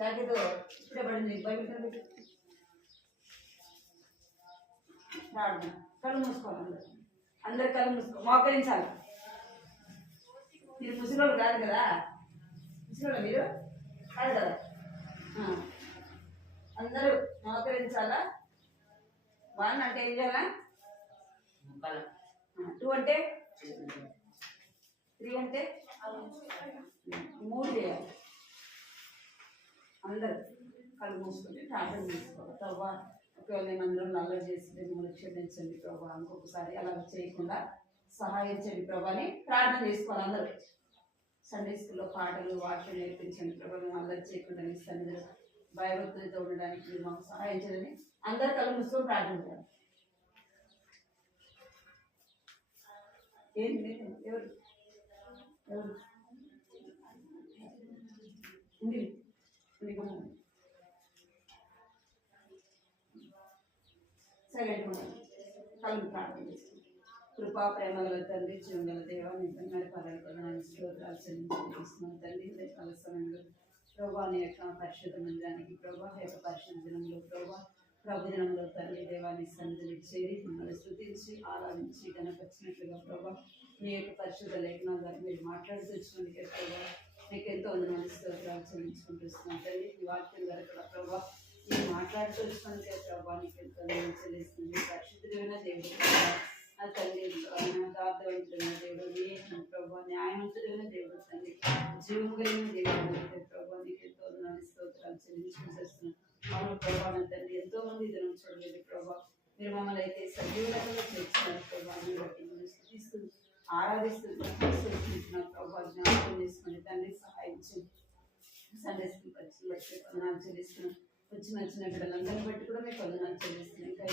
Jacket ఇప్పుడే పడింది బయట రాడు. కళ్ళు మూసుకోవాలి, అందరు కళ్ళు మూసుకో, మోకరించాలి. మీరు ముసలోళ్ళు కాదు కదా, ముసలోళ్ళు మీరు కాదు కదా, అందరూ మోకరించాలా. 1 అంటే ఏం చేయాలా, 2 అంటే 3 అంటే 3 చేయాలి. అందరూ కళ్ళు మూసుకొని ప్రార్థన చేసుకోవాలి. ప్రభా ఒకవేళ నేను అందరూ నల్ల చేసి మిమ్మల్ని క్షమించండి ప్రభా, ఇంకొకసారి అలా చేయకుండా సహాయం చేయండి ప్రభా అని ప్రార్థన చేసుకోవాలి. అందరూ సండే స్కూల్లో పాటలు వాక్యం నేర్పించండి ప్రభా, మేము అల్లరి చేయకుండా మీ సన్నిధిలో భయభక్తులతో ఉండడానికి మీరు మాకు సహాయం చేయాలని అందరు కళ్ళు మూసుకొని ప్రార్థన చేయాలి. ఏంటి ఎవరు ఎవరు సరే కళ్ళు ప్రార్థన చేస్తాం. కృపా ప్రేమగల తండ్రి, జీవగల దేవ, నిజంగా పదాలు స్తోత్రాలు చెల్లించుకుంటున్నాం తండ్రి. కాల సమయంలో ప్రభా నీ యొక్క పరిశుద్ధ మందిరానికి, ప్రభా యొక్క పరిశుద్ధ దినంలో, ప్రభు దినంలో తండ్రి దేవాన్ని సన్నిధిని చేరి మిమ్మల్ని స్తుతించి ఆరాధించి కనపరిచినట్లుగా ప్రభా నీ యొక్క పరిశుద్ధ లేఖనాల ద్వారా మీరు మాట్లాడుతూ వచ్చినందుకే ప్రభా మీకు ఎంతో వందనాలు స్తోత్రాలు చెల్లించుకుంటున్నాం తండ్రి. ఈ వాక్యం ద్వారా కూడా ప్రభా మీరు మాట్లాడుతూ వచ్చినందుకే ప్రభా నీకు ఎంతో చెల్లిస్తుంది. పరిశుద్ధమైన దేవుడు నా తండ్రి, యథార్థవంతుడైన దేవుడు, నీ ప్రభా న్యాయవంతుడైన దేవుడు తండ్రి, జీవము కలిగిన దేవుడు ప్రభా నీకు ఎంతో వందనాలు స్తోత్రాలు చెల్లించుకుంటున్నాం. అవును ప్రభా నా తండ్రి, ఎంతో మంది దినం చూడలేదు ప్రభా, మీరు మమ్మల్ని అయితే సజీవులంగా చేస్తున్నారు ప్రభా. మీరు బట్టి మనం స్థుతిస్తూ ఆరాధిస్తూ ప్రభా జ్ఞాపకం చేసుకుని తండ్రి సహాయం చేయండి. సండే స్కూల్ ఖర్చులు బట్టి వందనాలు చెల్లిస్తున్నాం. వచ్చిన బిడ్డలందరినీ బట్టి కూడా మీకు వందనాలు చెల్లిస్తున్నాం. ఇంకా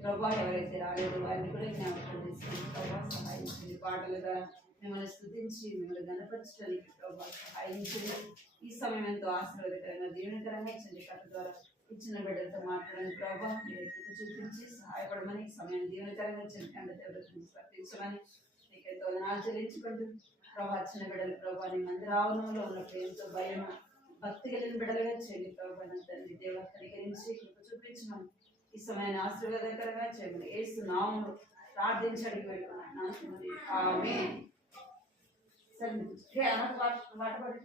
ప్రభా ఎవరైతే రాలేదో వారిని కూడా జ్ఞాపకం చేసుకుని ప్రభా సహాయం చేయండి. పాటల ద్వారా మిమ్మల్ని స్తుతించి మిమ్మల్ని గణపరచడానికి ప్రభా సహాయం చేయండి. ఈ సమయం ఎంతో ఆశీర్వాదకరంగా దీవెనకరంగా ఇచ్చింది. కథ ద్వారా ఇచ్చిన బిడ్డలతో మాట్లాడని ప్రభా మీరు ఎక్కువ చూపించి సహాయపడమని, సమయం దీవెనకరంగా చెందుకంటే దేవుడిని ప్రకటించమని మీకు ఎంతో వందనాలు చెల్లించుకుంటూ ప్రభా చిన్న బిడ్డలు ప్రభా నీ మందిర ఆవరణంలో ఉన్నప్పుడు ఎంతో భయం భక్తి కలిగిన బిడ్డలుగా చేయండి ప్రభా. తండ్రి దేవ కనికరించి కృప చూపించమని, ఈ సమయాన్ని ఆశీర్వాదకరంగా చేయమని యేసు నామములో ప్రార్థించడానికి వెళ్ళిపోయినా ఆమేన్. సరే మాట పడి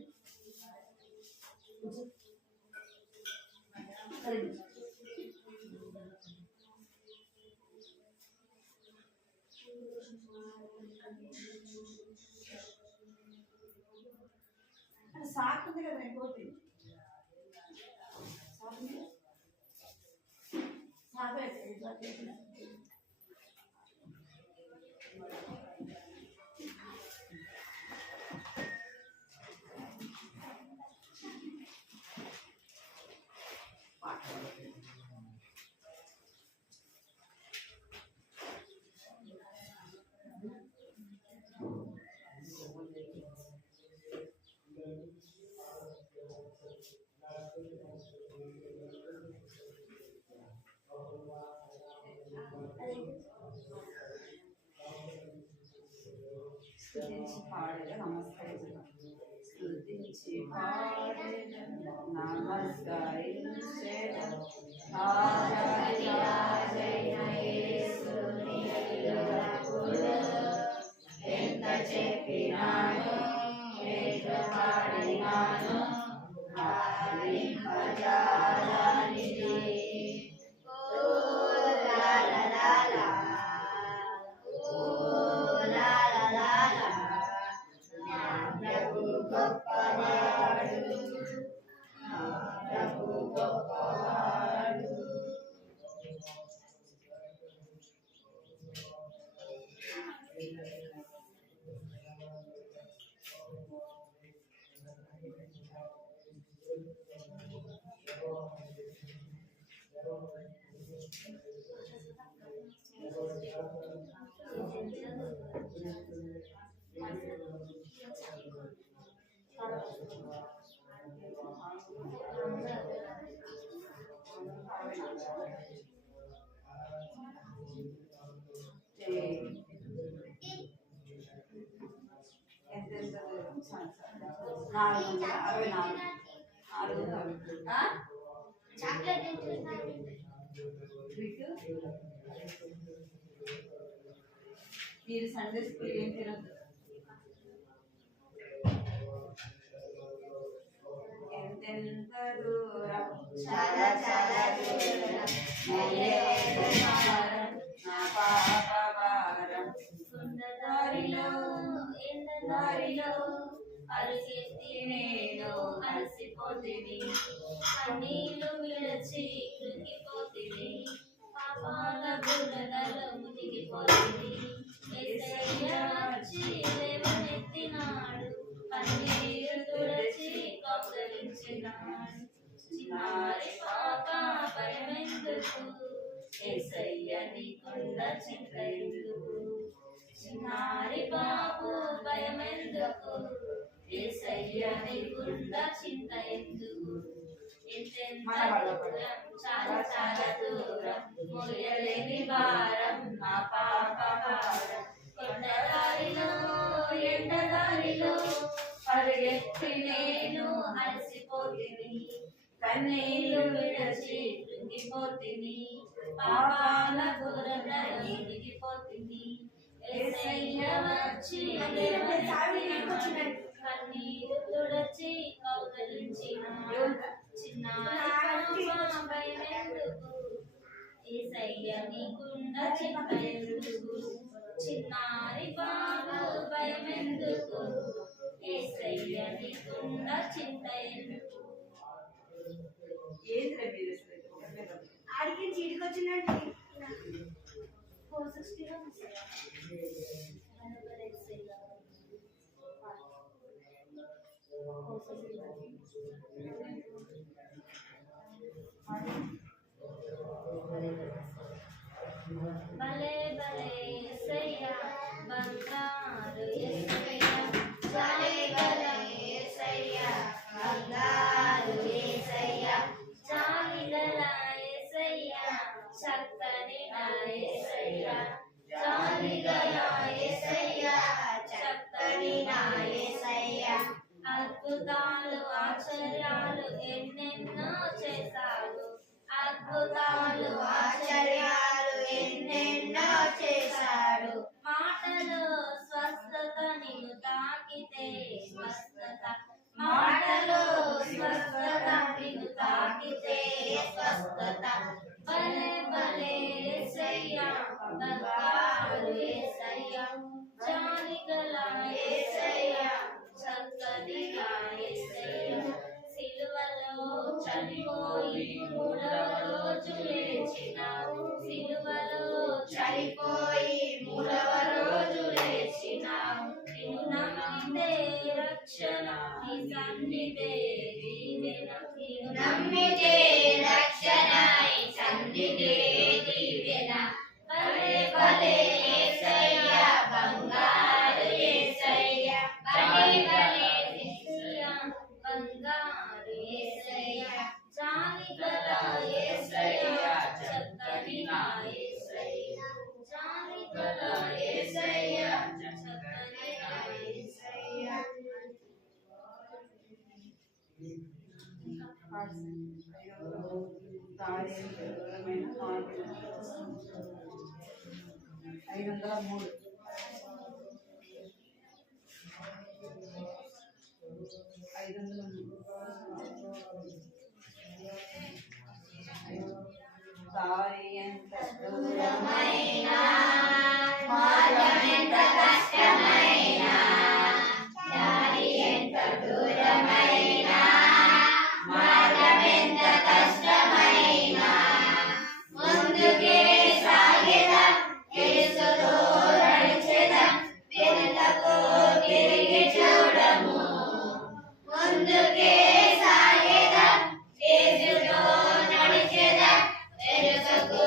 సాకుంది కదా ఇంకోటి స్తుతించి పాడేలా నమస్కరించడం. స్తుతించి పాడేలా నమస్కరించేలా ఎంత చెప్పినాను ఎంత పాడినాను ఎంత 464 మీరు సండే స్కూల్ ఏం తినద్దు. ఎంతెంత దూరం, చాలా చాలా దూరం, నా పాప భారం. దారిలో దారిలో అరుగెత్తి నేను అలసిపోతిని, కన్నీళ్లు విడచి కృంగిపోతిని, పాపాల బురదలో మునిగిపోతిని. యేసయ్య వచ్చి లేవనెత్తినాడు, కన్నీరు తుడచి కౌగలించినాడు. చిన్నారి పాప భయమెందుకు, యేసయ్య నీకున్న చింత ఎందుకు. చిన్నారి బాబు భయమెందుకు, యేసయ్య నీకున్న చింత ఎందుకు. ఎంతెంత దూరం, చాలా చాలా దూరం, మోయలేని భారం, నా పాప భారం. కొండదారిలో ఎండదారిలో పరిగెత్తి నేను అలసిపోతిని, కన్నీళ్లు విడచి కృంగిపోతిని, పాపాల బురదలో మునిగిపోతిని. యేసయ్య వచ్చి కన్నీరు తుడచి కౌగలించినాడు. చిన్నారి పాప భయమెందుకు, యేసయ్య నీకున్న చింత ఎందుకు. చిన్నారి బాబు భయమెందుకు, యేసయ్య నీకున్న చింత ఎందుకు. ఆడికి చీడికొచ్చిందండి. భలే భలే యేసయ్య బంగారు యేసయ్య, భలే భలే యేసయ్య బంగారు యేసయ్య, జాలిగల యేసయ్య చక్కని నా యేసయ్య, జాలిగల యేసయ్య చక్కని నా యేసయ్య. అద్భుతాలు ఆశ్చర్యాలు ఎన్నెన్నో చేశాడు, అద్భుతాలు ఆశ్చర్యాలు ఎన్నెన్నో చేశాడు. మాటలో స్వస్థత నిన్ను తాకితే స్వస్థత, మాటలో స్వస్థత నిన్ను తాకితే స్వస్థత. భలే భలే యేసయ్య బంగారు యేసయ్య, జాలిగల యేసయ్య చక్కని నా యేసయ్య. సిలువలో చనిపోయి మూడవ రోజు లేచినావు, సిలువలో చనిపోయి మూడవ రోజు లేచినావు. నిన్ను నమ్మితే రక్షణ, నీ సన్నిధే దీవెన. నిన్ను నమ్మితే రక్షణ, నీ సన్నిధే దీవెన. భలే భలే యేసయ్య బంగారు యేసయ్య, భలే భలే యేసయ్య బంగారు యేసయ్య, జాలిగల యేసయ్య చక్కని నా యేసయ్య, జాలిగల యేసయ్య చక్కని నా యేసయ్య. దారి ఎంత దూరమైన మార్గం 503. దారి ఎంత దూరమైనా, మార్గం ఎంత కష్టమైనా, దారి ఎంత దూరమైనా, మార్గం ఎంత కష్టమైనా, ముందుకే సాగెదం, యేసుతో నడిచెదం, వెనుకకు తిరిగి చూడము. ముందుకే సాగెదం, యేసుతో నడిచెదం, వెనుకకు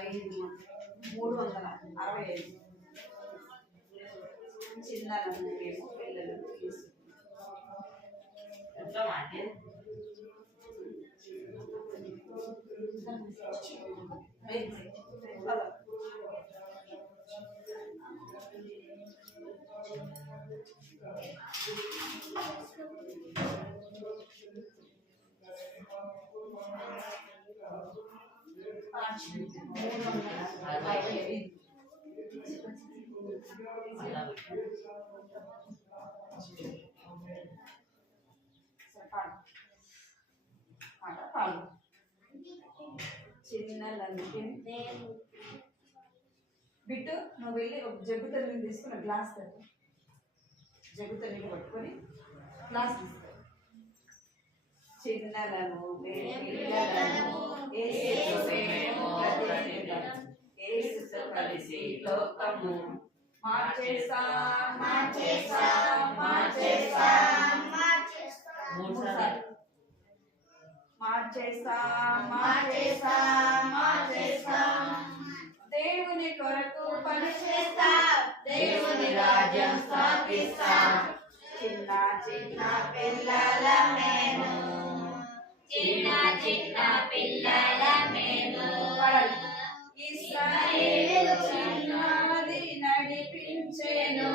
365 చిన్నకేమో పిల్లలు చిన్నలందుకే బిట్టు నువ్వు వెళ్ళి ఒక జగ్గు తల్లిని తీసుకుని గ్లాస్ తల్లి జగ్గు తల్లిని పట్టుకొని గ్లాస్ తీసుకో చిన్నలను యేసుతో కలిసి లోకము మార్చేసా మార్చేసా మార్చేసా మార్చేసా మార్చేసా మార్చేసా దేవుని కొరకు పనిచేస్తా దేవుని రాజ్యం స్థాపిస్తా చిన్న చిన్న పిల్లల మేము చిన్న చిన్న పిల్లల మేము ఇశ్రాయేలు చిన్నది నడిపించెను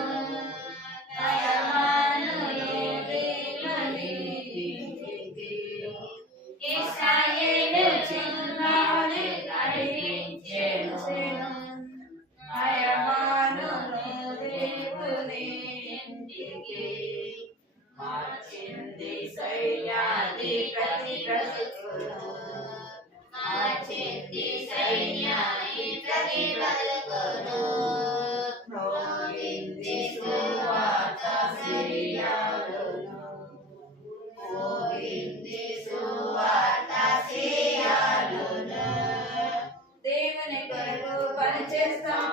ఇశ్రాయేలు చిన్నది నడిపించెను నయమానును దేవుని ఇంటికి మార్చింది సైన్యాధిపతి బ్రతుకును మార్చింది సైన్యాధిపతి బ్రతుకును మోగింది సువార్త సిరియాలోను మోగింది సువార్త సిరియాలోను దేవుని కొరకు పనిచేస్తాం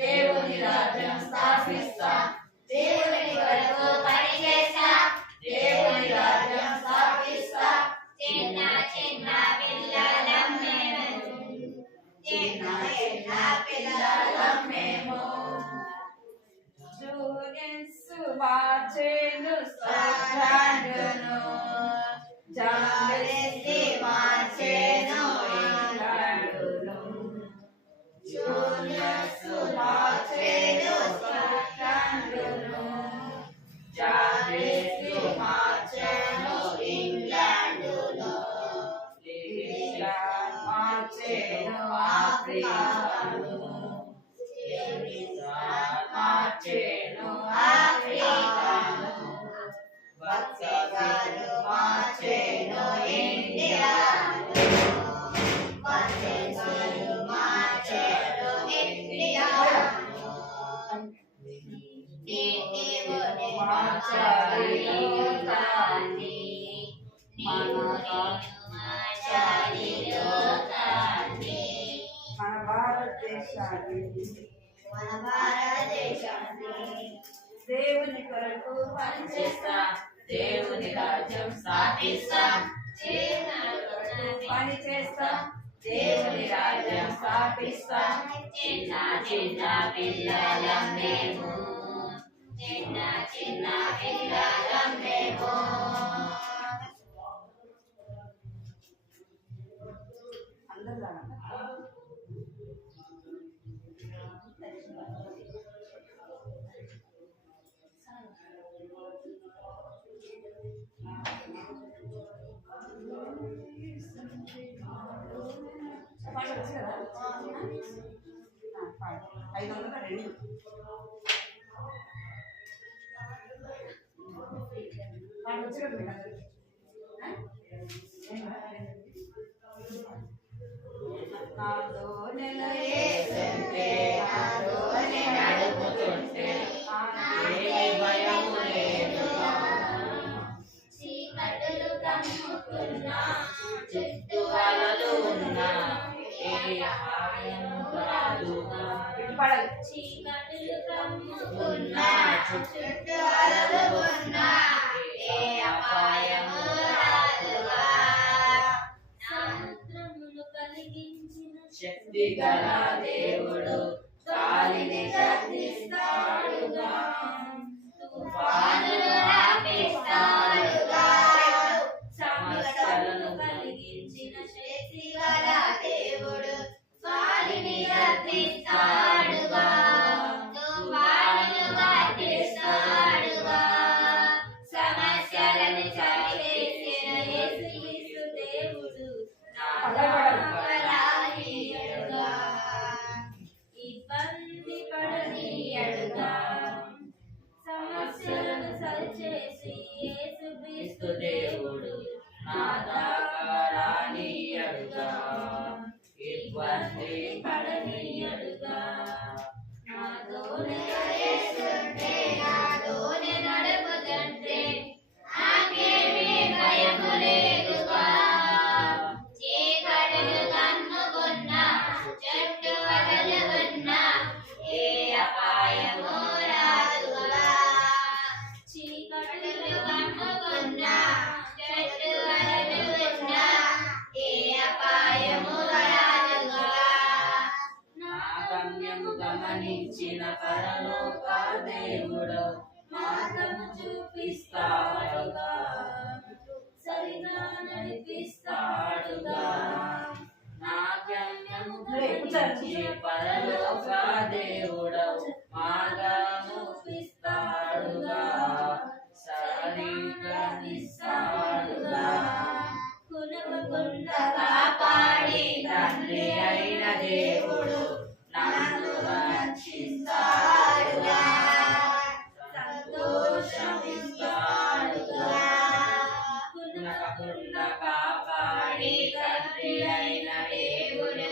దేవుని రాజ్యం స్థాపిస్తాం దేవుని కొరకు పనిచేస్తాం దేవుని రాజ్యం స్థాపిస్తాం చిన్న చిన్న పిల్లలం మేము చిన్న చిన్న పిల్లలం మేము జూనియన్స్ మార్చెను స్కాట్లాండును జాగ్రత్త మార్చెను ఇంగ్లాండును జూనియన్స్ మార్చెను స్కాట్లాండును జాగ్రత్త మార్చెను ఇంగ్లాండును లివింగ్స్టన్ మార్చెను ఆఫ్రికాను మార్చెను ఆఫ్రికాను వత్సగారు మార్చెను ఇండియాను వత్సగారు మార్చెను ఇండియాను నీతిని మార్చాలి లోకాన్ని మార్చాలి లోకాన్ని మన భారతదేశాన్ని దేవుని కొరకు పనిచేస్తా దేవుని రాజ్యం స్థాపిస్తా పనిచేస్తా దేవుని రాజ్యం స్థాపిస్తా చిన్న చిన్న పిల్లలం మేము చిన్న చిన్న పిల్లలం మేము పాట వచ్చు కదా 502 పాట వచ్చు కదా మీకు నాదో నెల యేసంటే నాదో నడుపుతుంటే ఏ భయము లేదు చీకటులు కమ్ముకున్నా చుట్టూ అలలు ఉన్నా ఏ అపాయము రాదుగా చీకటులు కమ్ముకున్నా చుట్టూ అలలు ఉన్నా ఏ అపాయము రాదుగా సముద్రమును కలిగించిన శక్తి గల దేవుడు గాలిని గర్జిస్తాడుగా, తుఫానును ఆపేస్తాడుగా. సమస్యలను కలిగించిన శక్తి గల దేవుడు గాలిని గర్జిస్తాడుగా, తుఫానును ఆపేస్తాడుగా. సమస్యలను సరిచేసిన యేసుక్రీస్తు దేవుడు పడనీయడుగా, ఇబ్బంది పడనీయడుగా. సమస్యలను సరిచేసి యేసుక్రీస్తు దేవుడు నా దాకా రానీయడుగా, ఇబ్బంది పడనీయడుగా. నాతోనే యేసుంటే, నాతోనే నడుపుతుంటే నాకేమీ భయము లేదుగా. చీకటులు కమ్ముకున్నా, చెట్టు వదలు ఉన్నా, ఏ అపాయము రాదుగా. చీకటులు కమ్ముకున్నా, చెట్టు వదలు ఉన్నా, ఏ అపాయము రాదుగా. నా గమ్యము గమనించిన పరలోక దేవుడు మార్గము చూపిస్తాడుగా, సరిగా నడిపిస్తాడుగా. నా గమ్యము గమనించిన పరలోక దేవుడు మార్గము చూపిస్తాడుగా, సరిగా ఇస్తాడుగా. కునవకుండా కాపాడి తండ్రి అయిన దేవుడు నన్ను రక్షిస్తాడుగా, సంతోషమిస్తాడుగా. కునవకుండా కాపాడి తండ్రి అయిన దేవుడు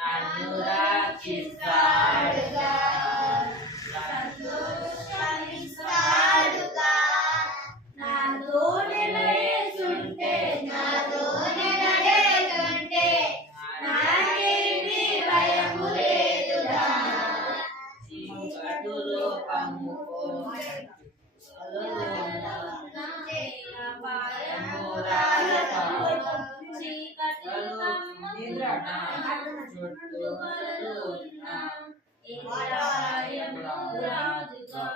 నన్ను రక్షిస్తాడుగా, సంతోషమిస్తాడుగా. నాతోనే యేసుంటే, నాతోనే నడుస్తుంటే నాకేమీ భయము లేదుగా. చీకటులో కమ్ముకో, చీకటులు కమ్ముకున్నా, చుట్టూ ఉన్నా, ఏ అపాయము రాదుగా.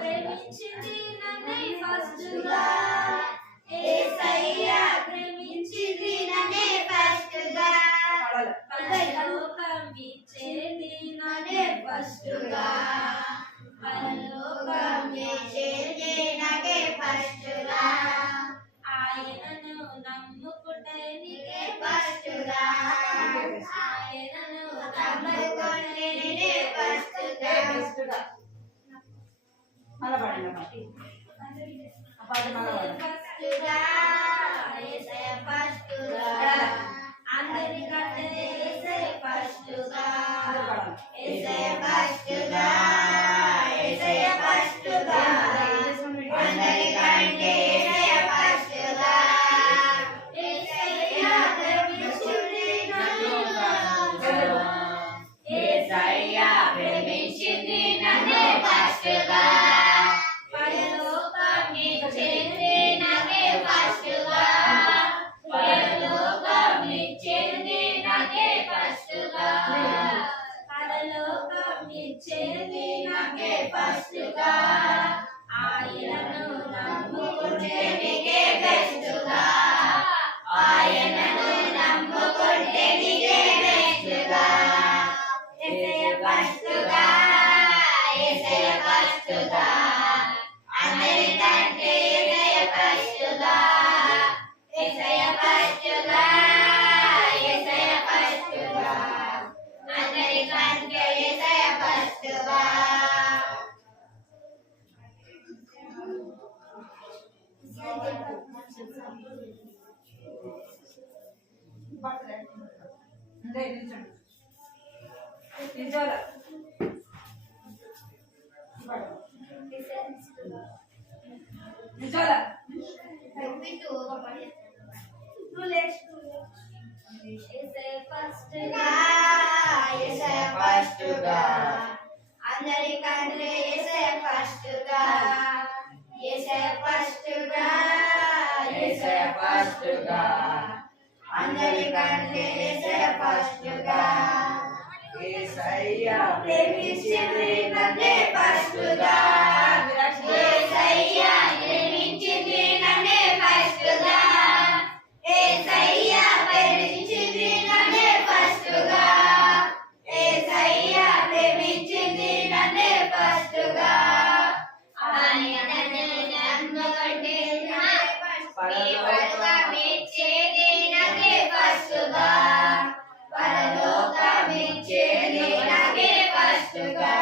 ప్రేమించింది నన్నే ఫస్ట్గా, యేసయ్య ప్రేమించింది నన్నే ఫస్ట్గా, పరలోకం ఇచ్చేది నన్నే ఫస్ట్గా, పరలోకం ఇచ్చేది నన్నే ఫస్ట్గా. ఆయనను నమ్ముకుంటే నీకే ఫస్ట్గా, ఆయనను నమ్ముకుంటే నీకే ఫస్ట్గా. ఫస్ట్గా యేసయ్య ఫస్ట్గా, అందరికంటే యేసయ్య ఫస్ట్గా, యేసయ్య ఫస్ట్గా, యేసయ్య ఫస్ట్గా, అందరికంటే యేసయ్య ఫస్ట్గా. యేసయ్య ప్రేమించింది నన్ను ఫస్ట్గా, యేసయ్య ప్రేమించింది నన్ను ఫస్ట్గా, పరలోకం ఇచ్చింది నాకే ఫస్ట్గా, పరలోకం ఇచ్చింది నాకే ఫస్ట్గా, పరలోకం ఇచ్చింది నాకే ఫస్ట్గా. ఆయనను నమ్ముకుంటే నీకే బెస్ట్గా, ఆయనను నమ్ముకుంటే నీకే బెస్ట్గా. యేసయ్య ఫస్ట్గా, యేసయ్య ఫస్ట్గా, అందరికంటే యేసయ్య ఫస్ట్గా, యేసయ్య ఫస్ట్గా, యేసయ్య ఫస్ట్గా, అందరికంటే యేసయ్య ఫస్ట్గా. నిల్చోండి. నిల్చోరా. నిల్చోరా. అందరికంటే యేసయ్య ఫస్ట్‌గా యేసయ్య ఫస్ట్‌గా యేసయ్య ఫస్ట్‌గా అందరికంటే యేసయ్య ఫస్ట్‌గా యేసయ్య ప్రేమించింది నన్నే ఫస్ట్‌గా యేసయ్య ప్రేమించింది నన్నే ఫస్ట్‌గా యేసయ్య ప్రేమించింది నన్నే ఫస్ట్‌గా యేసయ్య ప్రేమించింది నన్నే ఫస్ట్‌గా ఆయనను నమ్ముకుంటే పరలోకమిచ్చేది నన్నే ఫస్ట్‌గా పరలోకమిచ్చేది నన్నే ఫస్ట్‌గా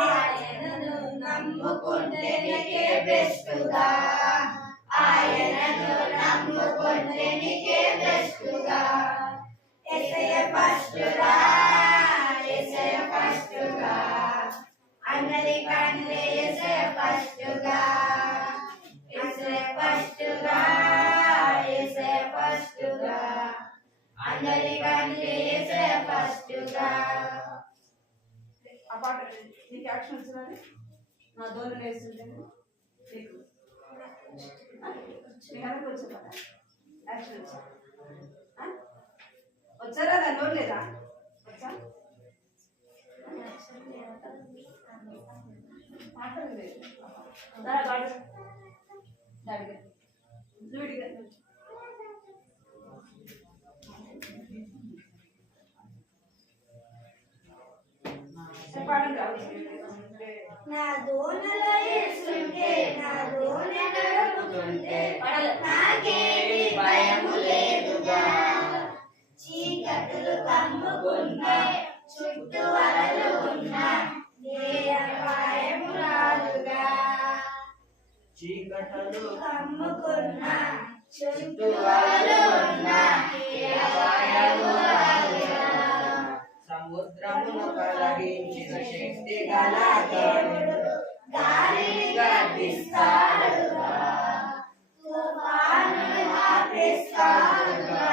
ఆయనను నమ్ముకుంటే నీకే బెస్ట్‌గా ఆయనను నమ్ముకుంటే నీకే బెస్ట్‌గా యేసయ్య ఫస్ట్‌గా యేసయ్య ఫస్ట్‌గా అందరికంటే యేసయ్య ఫస్ట్‌గా యేసయ్య ఫస్ట్‌గా యేసయ్య ఫస్ట్‌గా అందరికంటే యేసయ్య ఫస్ట్‌గా. ఆ పాట నీకు యాక్షన్ వచ్చినది నా ధోరణి వేస్తుంటే నీకు మీకు వచ్చే పాట యాక్షన్ వచ్చా వచ్చారా దాని నోట్ లేదా వచ్చా పాటలు లేదు పాట డాడీగా నువ్వుడిగా పాడండి నా దోనలో యేసుంటే నా దోన నడుపుతుంటే నాకేమీ భయము లేదుగా చీకటులు కమ్ముకున్నా చుట్టూ అలలు ఉన్నా ఏ అపాయము రాదుగా చీకటలు కమ్ముకున్నా చుట్టూ అలలు ఉన్నా ఏ అపాయము రాదుగా సముద్రమును కలిగించిన శక్తి గల దేవుడు గాలిని గర్జిస్తాడుగా తుఫానును ఆపేస్తాడుగా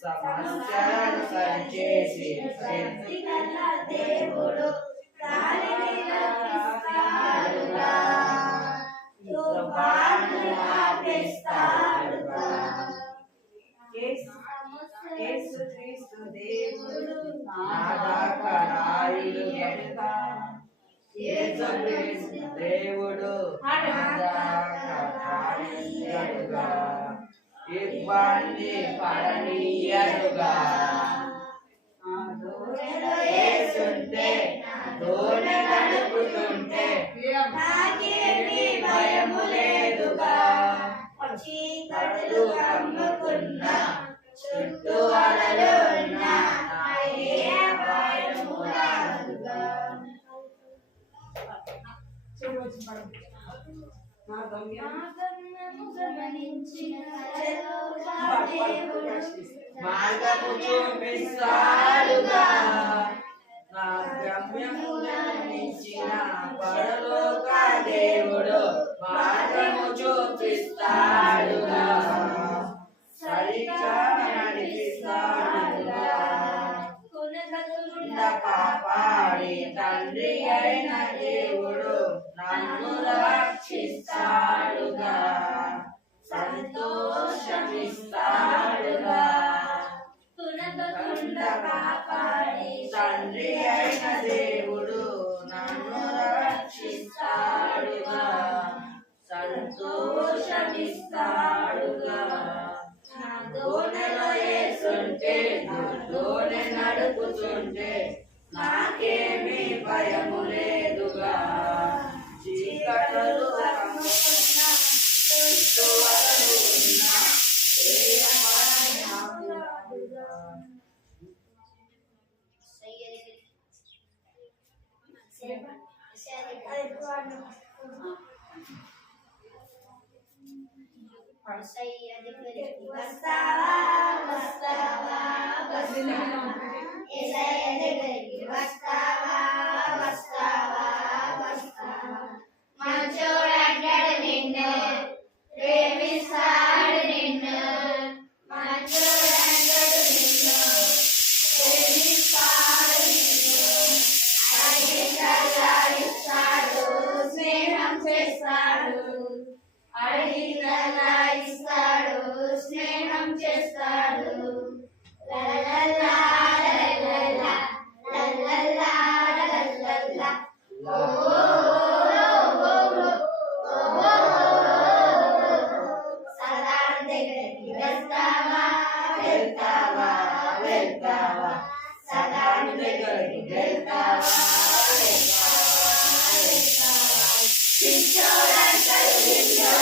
సమస్యలను సరిచేసి శక్తి గల దేవుడు గాలిని గర్జిస్తాడుగా తుఫానును ఆపేస్తాడుగా యేసు క్రీస్తు దేవుడు నాదాకరాయుడు గనుక యేసు క్రీస్తు దేవుడు నాదాకరాయుడు గనుక ఇబ్బంది పడనీయడుగా యేసుంటే దోణి నడుపుతుంటే నాకేమీ భయము లేదుగా చీకట్లు కమ్ముకున్నా చుట్టూ అలలు ఉన్నా ఏ అపాయము రాదుగా నా గమ్యం గమనించిన మార్గము చూపిస్తాడుగా నా గమ్యము గమనించిన పరలోక దేవుడు మార్గము చూపిస్తాడుగా సరిగా నడిపిస్తాడుగా కాపాడి తండ్రి అయిన దేవుడు నన్ను రక్షిస్తాడుగా సంతోషమిస్తాడుగా కాపాడి తండ్రి అయిన దేవుడు నన్ను రక్షిస్తాడుగా సంతోషమిస్తాడుగా దోణిలో యేసుంటే దోణి నడుపుతుంటే నాకేమీ భయము లేదుగా చీకటలు కమ్ముకున్నా చుట్టూ అలలు ఉన్నా ఏ అపాయము రాదుగా. వస్తావా వస్తావా యేసయ్య దగ్గరికి వస్తావా వస్తావా వస్తావా మంచోడంటాడు నిన్ను ప్రేమిస్తాడు నిన్ను మంచోడంటాడు నిన్ను ప్రేమిస్తాడు నిన్ను అడిగిస్తాడు స్నేహం చేస్తాడు అడిగినలా ఇస్తాడు స్నేహం చేస్తాడు లలలా లలలా లలలా లలలా ఓ సదా దగ్గరికి వెళ్తావా వెళ్తావా వెళ్తావా సదా దగ్గరికి వెళ్తావా పిచ్చోడంటాడు నిన్ను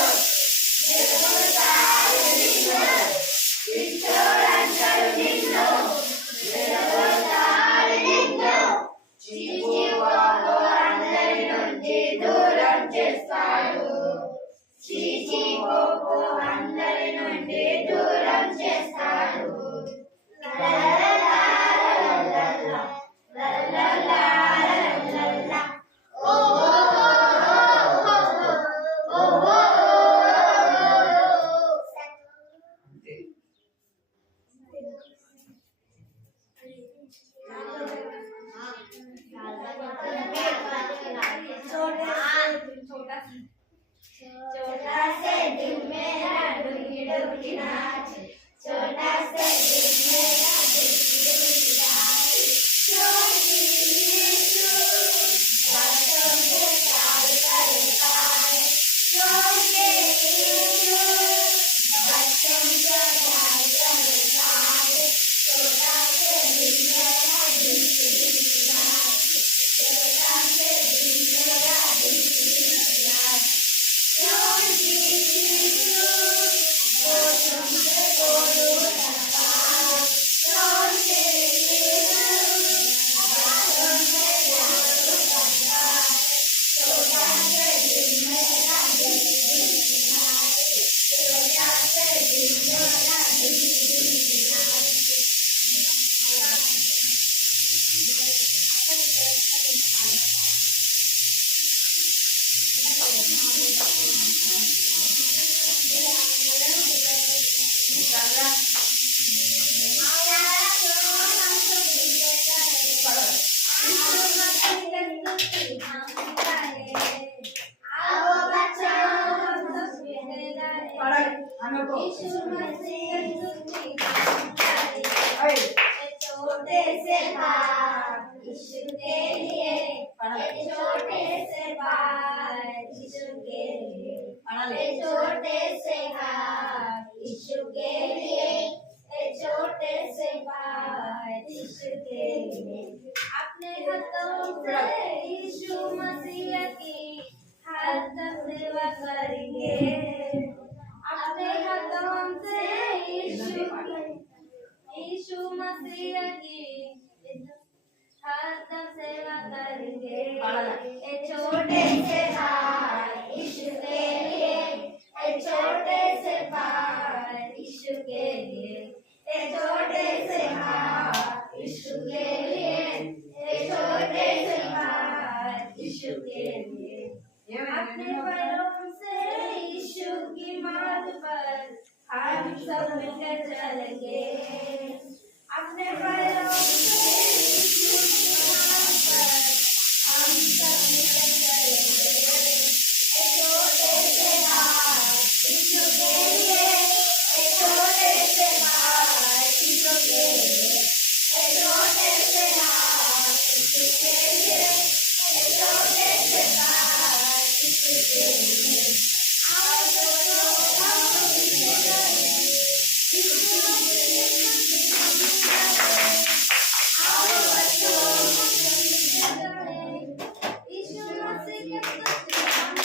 వెలుగుతాడు నిన్ను పిచ్చోడంటాడు నిన్ను వెలుగుతాడు నిన్ను చీచిపోకు అందరి నుండి దూరం చేస్తాడు చీచిపోకు అందరి నుండి దూరం చేస్తాడు లలలా లలలా లలలా లలలా ఓ छोटा से दिल मेरा डुगी डुगी नाच छोटा से दिल मेरा डुगी डुगी नाच छोटी यीशु बातों से प्यार करता है छोटे यीशु बच्चों से प्यार करता है छोटा से दिल मेरा डुगी डुगी नाच छोटा से दिल मेरा डुगी डुगी नाच छोटे से बात यीशु के लिए छोटे से बात यीशु के लिए छोटे से बात यीशु के लिए छोटे से बात यीशु के लिए अपने हाथों से यीशु मसीह की हर तक सेवा करेंगे अपने हाथों से यीशु मसीह की हर तक सेवा करेंगे छोटे से भाई यीशु के लिए छोटे से भाई यीशु के लिए छोटे से भाई यीशु के लिए छोटे से भाई यीशु के लिए अपने पैरों से यीशु की मार्ग पर हम सब मिलकर चलेंगे अपने पैरों से यीशु की मार्ग पर हम सब मिलकर चलेंगे छोटे से भाई यीशु के लिए छोटे से भाई यीशु के लिए छोटे से भाई यीशु के लिए छोटे से भाई यीशु के लिए आओ दोस्तों हम मिलके चलें यीशु मसीह आओ बच्चों हम मिलके चलें यीशु मसीह के प्रति हम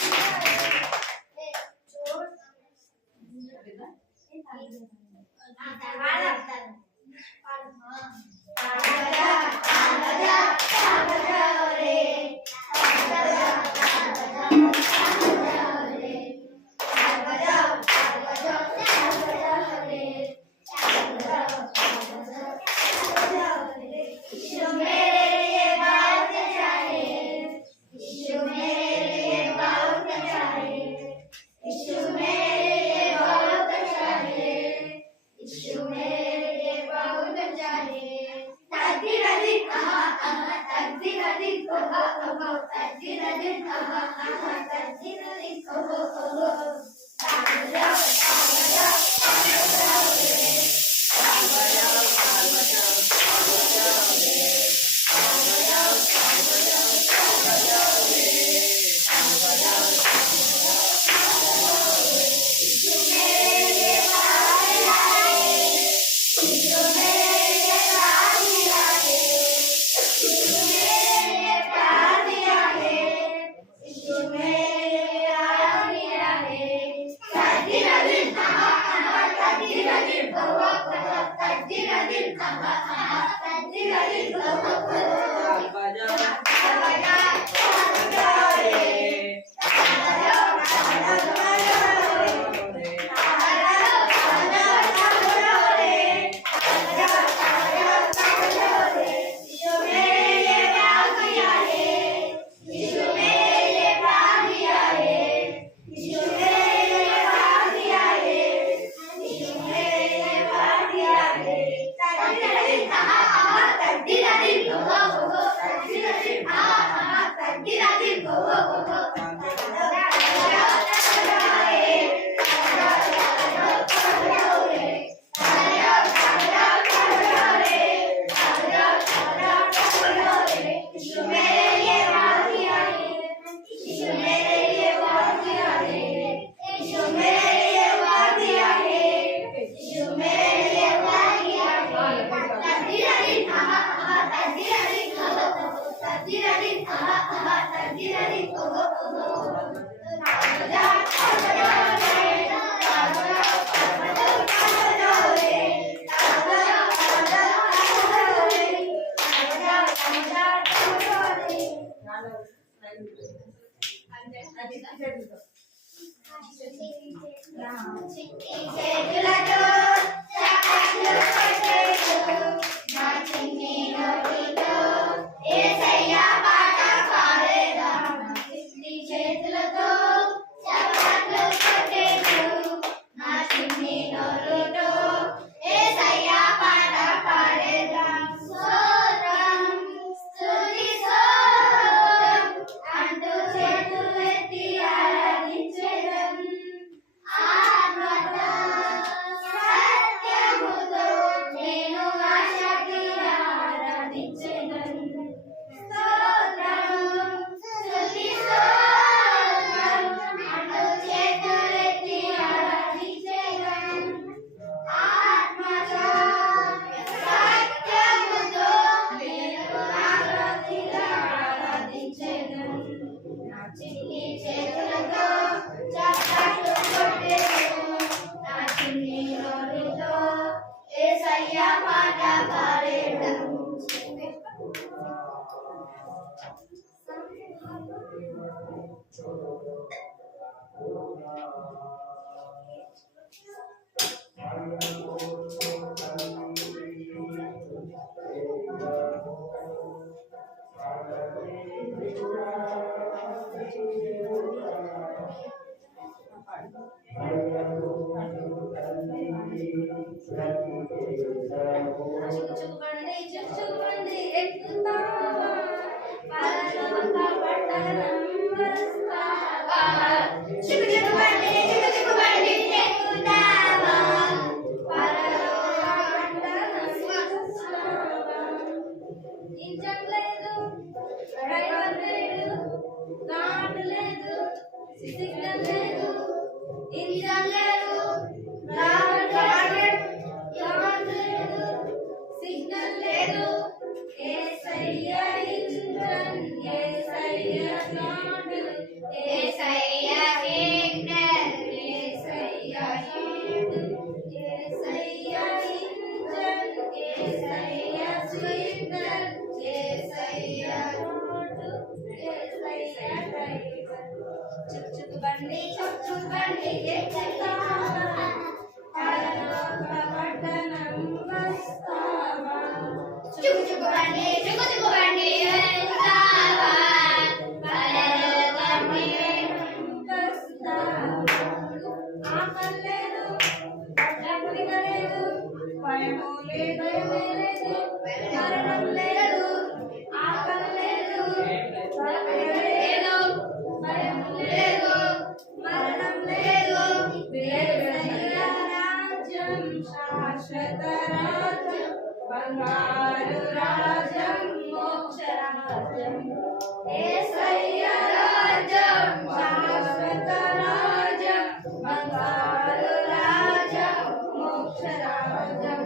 చేతులతో చప్పట్లు కొట్టేస్తూ నా చిన్ని నోటితో యేసయ్య పాట పాడేదాం. చిన్ని చేతులతో చప్పట్లు కొట్టేస్తూ నా చిన్ని నోటితో యేసయ్య పాట పాడేదాం. స్తోత్రం స్తుతి స్తోత్రం అంటూ చేతులెత్తి ఆరాధించెదం. ఆత్మతో సత్యముతో నేను ఆశకి ఆరాధించెదం. స్తోత్రం స్తుతి స్తోత్రం అంటూ చేతులెత్తి ఆరాధించెదం. ఆత్మతో సత్యముతో నేను ఆశకి ఆరాధించెదం. నా చిన్ని చేతులతో చప్పట్లు కొట్టేదం. నా చిన్ని నోటితో యేసయ్య పాట పాడేదం. చుచ్చుబండి ఎక్కుతావా పరలోక పట్టణం వస్తావా. చుచ్చుబండి ఎక్కుతావా పరలోక పట్టణం వస్తావా. ఇంజన్ లేదు, డ్రైవర్ లేడు, గార్డు లేదు, సిగ్నల్ లేదు, ఇంజన్ లేదు, డ్రైవర్ గార్డు లేదు, సిగ్నల్ లేదు. యేసయ్య ఇంజన్, యేసయ్య గార్డు, యేసయ్య సిగ్నల్, యేసయ్య గార్డు, యేసయ్య ఇంజన్, యేసయ్య సిగ్నల్, యేసయ్య గార్డు, యేసయ్య డ్రైవర్. చుచ్చుబండి ఎక్కుతావా పరలోక పట్టణం వస్తావా. చుచ్చుబండి ఎక్కుతావా పరలోక పట్టణం వస్తావా. ఆకలి లేదు, డబ్బులిక లేదు, భయము లేదు, మరణం లేదు. ఆకలి లేదు, లేదు, భయం లేదు, మరణం లేదు. యేసయ్య రాజ్యం శాశ్వత రాజ్యం, బంగారు రాజ్యం, మోక్ష రాజ్యం. యేసయ్య రాజ్యం శాశ్వత రాజ్యం, బంగారు రాజ్యం, మోక్ష రాజ్యం.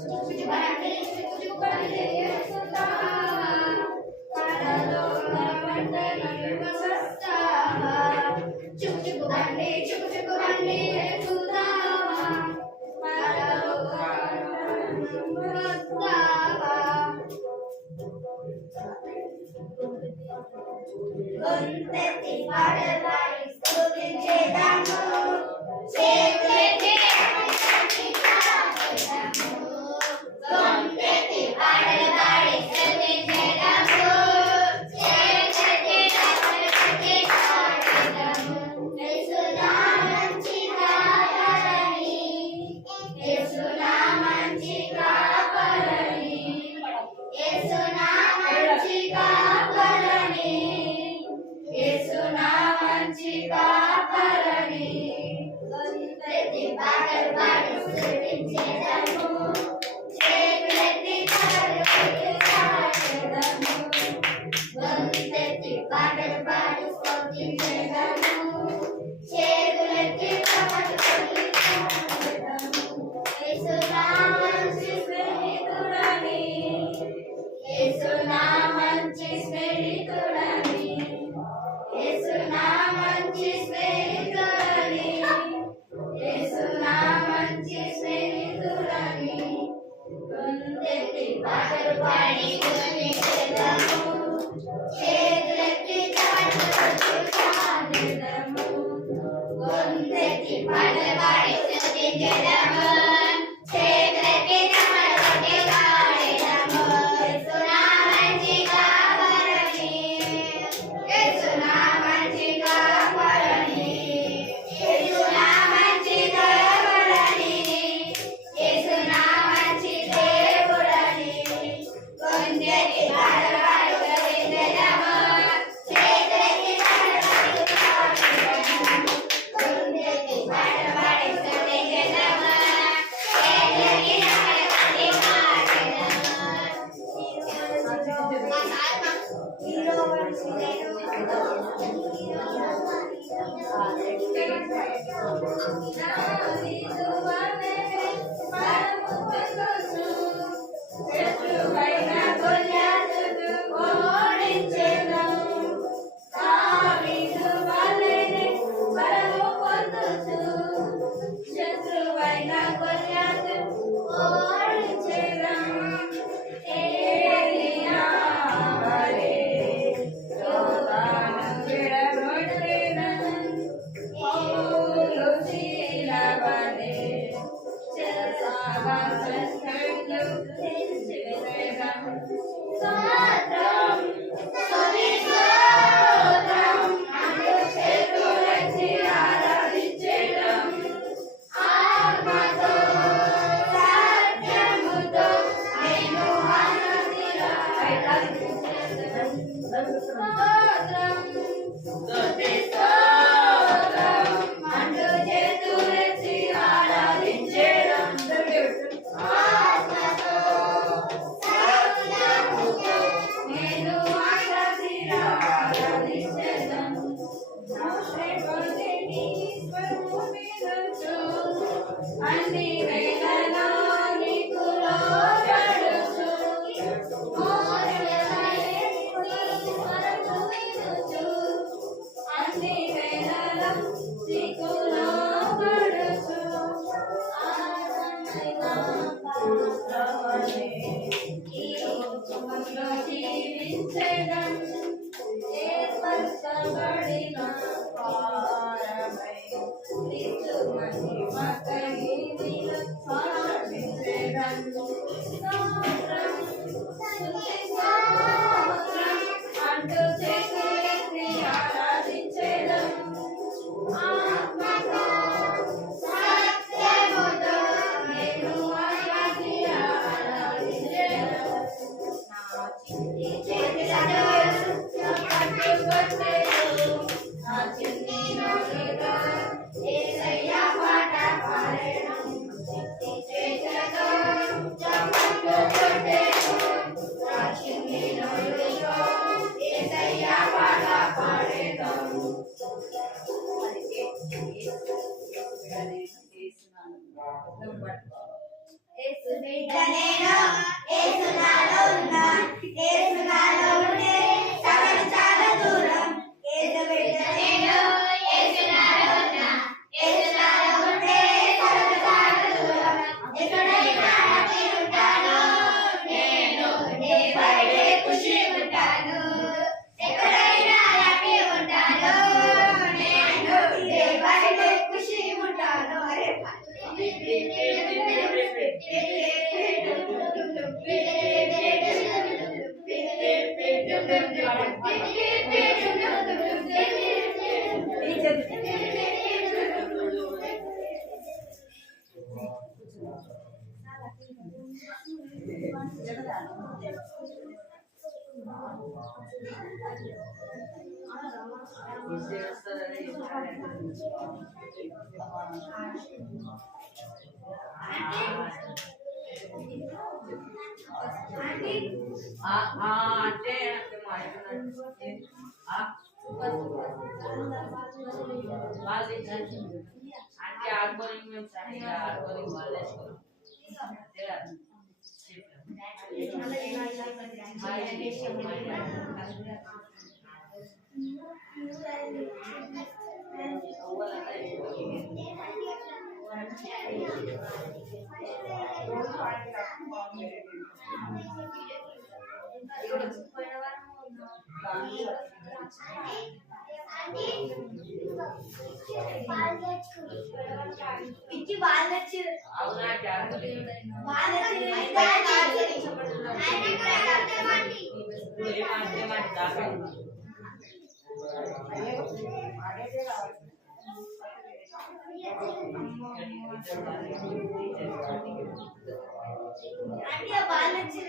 చుచ్చుబండి ఎక్కుతావా పరలోక పట్టణం వస్తావా. చుచ్చుబండి ఎక్కుతావా పరలోక పట్టణం వస్తావా. గొంతెత్తి పాడవాడి స్తుతించెదము. చేతులెత్తి ఆరాధించెదము. గొంతెత్తి పాడవాడి స్తుతించెదము. చేతులెత్తి ఆరాధించెదము. యేసు నా మంచి కాపరి, యేసు నా మంచి కాపరి, యేసు నా మంచి కాపరి, యేసు నా మంచి కాపరి. గొంతెత్తి పాటలు పాడి స్తుతించెదము. చేతులెత్తి పాడెదము. గొంతెత్తి పాటలు పాడి స్తుతించెదము. చేతులెత్తి పాటలు స్తుతించెదము. యేసు నా మంచి స్నేహితుడని, యేసు నా మంచి స్నేహితుడని, యేసు నా మంచి స్నేహితుడని, యేసు నా మంచి స్నేహితుడని. గొంతెత్తి పాడవాడి స్తుతించెదము చేతులెత్తి నమరుడి పాడెదము యేసునామంచి కాపాడని యేసునామంచి కాపాడని యేసునామంచి కాపాడని యేసునామంచి దేవుడని గొంతెత్తి పాడవాడి స్తుతించెదము చేతులెత్తి నమరుడి పాడెదము గొంతెత్తి పాడవాడి స్తుతించెదము చేతులెత్తి నమరుడి శత్రువైన గొల్యాతు ఓడించెదం ఏలియా వలె యోధాను విడగొట్టెదం పౌలు శీల వలె చెరసాల శస్త్రజ్ఞు తెంచెదం స్తోత్రం స్తుతి స్తోత్రం అంటూ చేతులెత్తి ఆరాధించెదం ఆత్మతో సత్యముతో నేను ఆనందిగా ఆరాధించెదం స్తోత్రం స్తుతి స్తోత్రం అంటూ చేతులెత్తి ఆరాధించెదం ఆత్మతో సత్యముతో నేను ఆనందిగా ఆరాధించెదం అన్ని వేళలో నీకు లోబడుచు అన్ని వేళలో నీకు లోబడుచు ఈ లోకంలో జీవించెదం ఏర్పరచబడిన వారమై క్రీస్తు మహిమకై నీలో సాక్షించెదం స్తోత్రం స్తుతి స్తోత్రం అంటూ చేతులెత్తి ఆరాధించెదం ఆత్మతో సత్యముతో నేను ఆరాధి ఆరాధించెదం నా చిన్ని చేతులను పట్టుకొట్టెను నా చిన్ని నోటితో యేసయ్యా పాట పాడెను చిన్ని చేతులతో చప్పట్లు కొట్టెను నా చిన్ని నోటితో యేసయ్యా పాట పాడెను యేసు బిడ్డ నేను యేసు నాలో ఉన్నా యేసు నాలో ఉంటే సగం చాలా దూరం యేసు బిడ్డ నేను యేసు నాలో ఉన్నా యేసు నాలో ఉంటే సగం చాలా దూరం ఎక్కడైనా హ్యాపీ ఉంటాను నేను దేవుడే ఖుషి ఉంటాను ఎక్కడైనా హ్యాపీ ఉంటాను నేను దేవుడే ఖుషి ఉంటాను అరే అంటే అంటే ఆడుకోని మేము సరిగా ఆడుకోని వాళ్ళే పిచ్చి బాల్ వచ్చి అవునా జాగ్రత్త బాల్ వచ్చి ఏమంటే దాకా అంటే బాల్ వచ్చి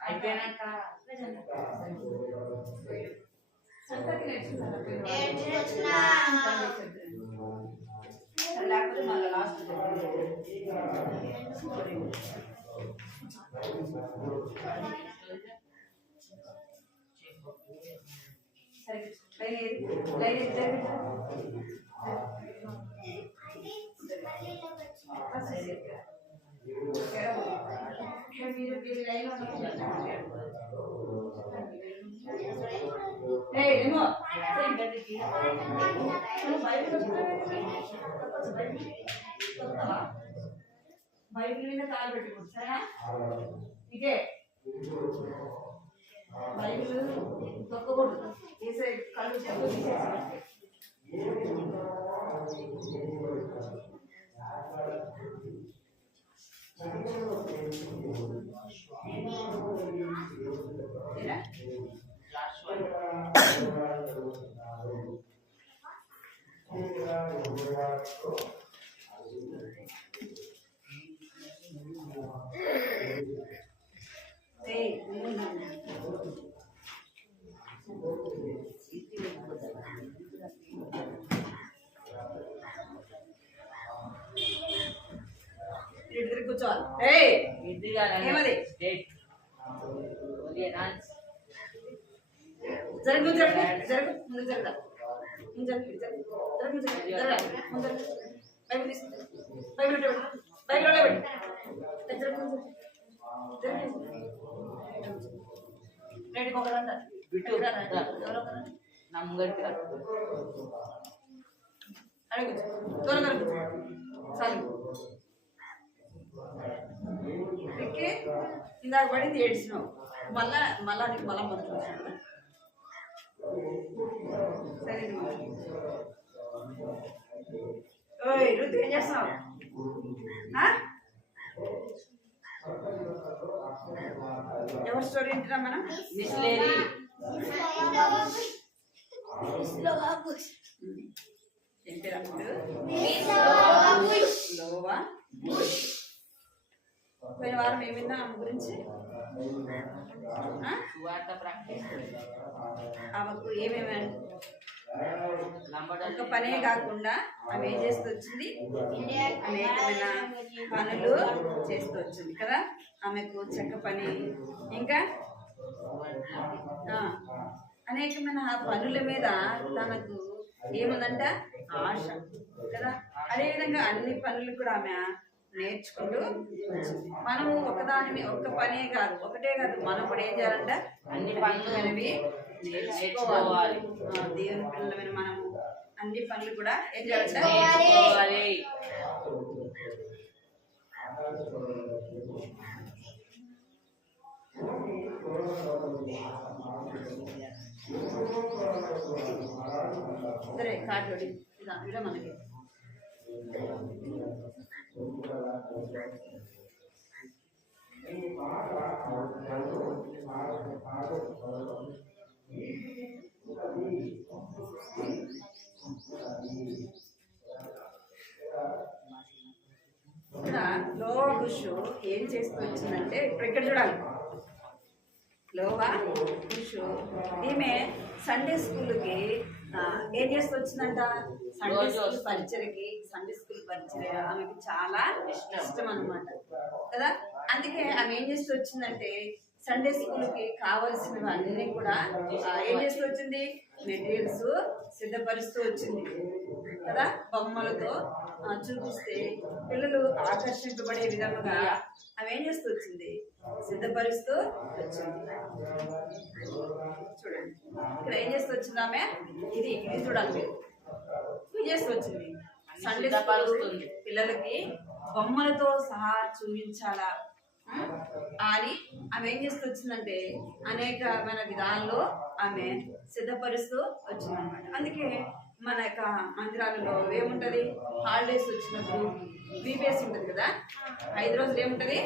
అయిపోయినాక లేకపోతే మళ్ళీ లాస్ట్ సరే లైన్ మీరు మీరు లైన్ ఏమో బైబిల్ మీద కాలు పెట్టుకోండి సరేనా ఇదే బైబిల్ తొక్కకూడదు తీసే కళ్ళు చెప్పు తీసేసి ఇద్దరు కూర్చోవాలి ఏమది జరుగు జరుగు జరుగు ముందు జరగదా ముందు జరుగు జరుగు జరగ ముందు బైబిల్ తీసుకుంటా బైబిల్ బైబిల్ జరుగు రెడీ ఒకరంతా బిట్టు నమ్మగట్టిగా అడుగు త్వరగా చాలు ఎక్కి ఇందాక పడింది ఏడ్చినావు మళ్ళా నీకు మళ్ళా మొదలు చూసాను సరే ఓయ్ రుద్దు ఏం చేస్తున్నావు ఎవరి స్టోరీ ఏంటిరా మనం మిస్లేరీ లోవా పోయిన వారం ఏం విన్నా ఆమె గురించి ఆమెకు ఏమేమి ఒక పనే కాకుండా ఆమె ఏం చేస్తూ వచ్చింది అనేకమైన పనులు చేస్తూ వచ్చింది కదా ఆమెకు చెక్క పని ఇంకా అనేకమైన ఆ పనుల మీద తనకు ఏముందంట ఆశ కదా అదేవిధంగా అన్ని పనులు కూడా ఆమె నేర్చుకుంటూ వచ్చింది మనము ఒక్క పనే కాదు ఒకటే కాదు మనం కూడా ఏం చేయాలంట అన్ని పనులు అనేవి నేర్చుకోవాలి దేవుని పిల్లలమైన మనము అన్ని పనులు కూడా ఏం చేయాలంట నేర్చుకోవాలి సరే కార్డు ఇదా మనకి ఇక్కడ లోవా బుష్ ఏం చేస్తూ వచ్చిందంటే ఇప్పుడు ఇక్కడ చూడాలి లోవా బుష్ ఈమె సండే స్కూల్కి ఏం చేస్తూ వచ్చిందంట సండే స్కూల్ పరిచర్య ఆమెకి చాలా ఇష్టం అన్నమాట కదా అందుకే ఆమె ఏం చేస్తూ వచ్చిందంటే సండే స్కూల్కి కావలసినవి అన్నీ కూడా ఏం చేస్తూ వచ్చింది మెటీరియల్స్ సిద్ధపరుస్తూ వచ్చింది కదా బొమ్మలతో చూపిస్తే పిల్లలు ఆకర్షింపబడే విధముగా ఆమె ఏం చేస్తూ వచ్చింది సిద్ధపరుస్తూ వచ్చింది చూడండి ఇక్కడ ఏం చేస్తూ వచ్చింది ఆమె ఇది చూడాలి మీరు ఏం చేస్తూ వచ్చింది సండే స్కూల్ పిల్లలకి బొమ్మలతో సహా చూపించాలా అని ఆమె ఏం చేస్తూ వచ్చిందంటే అనేకమైన విధాల్లో ఆమె సిద్ధపరుస్తూ వచ్చిందనమాట. అందుకే మన యొక్క మందిరాలలో ఏముంటది, హాలిడేస్ వచ్చినప్పుడు వీపీఎస్ ఉంటుంది కదా, 5 రోజులు ఏముంటది,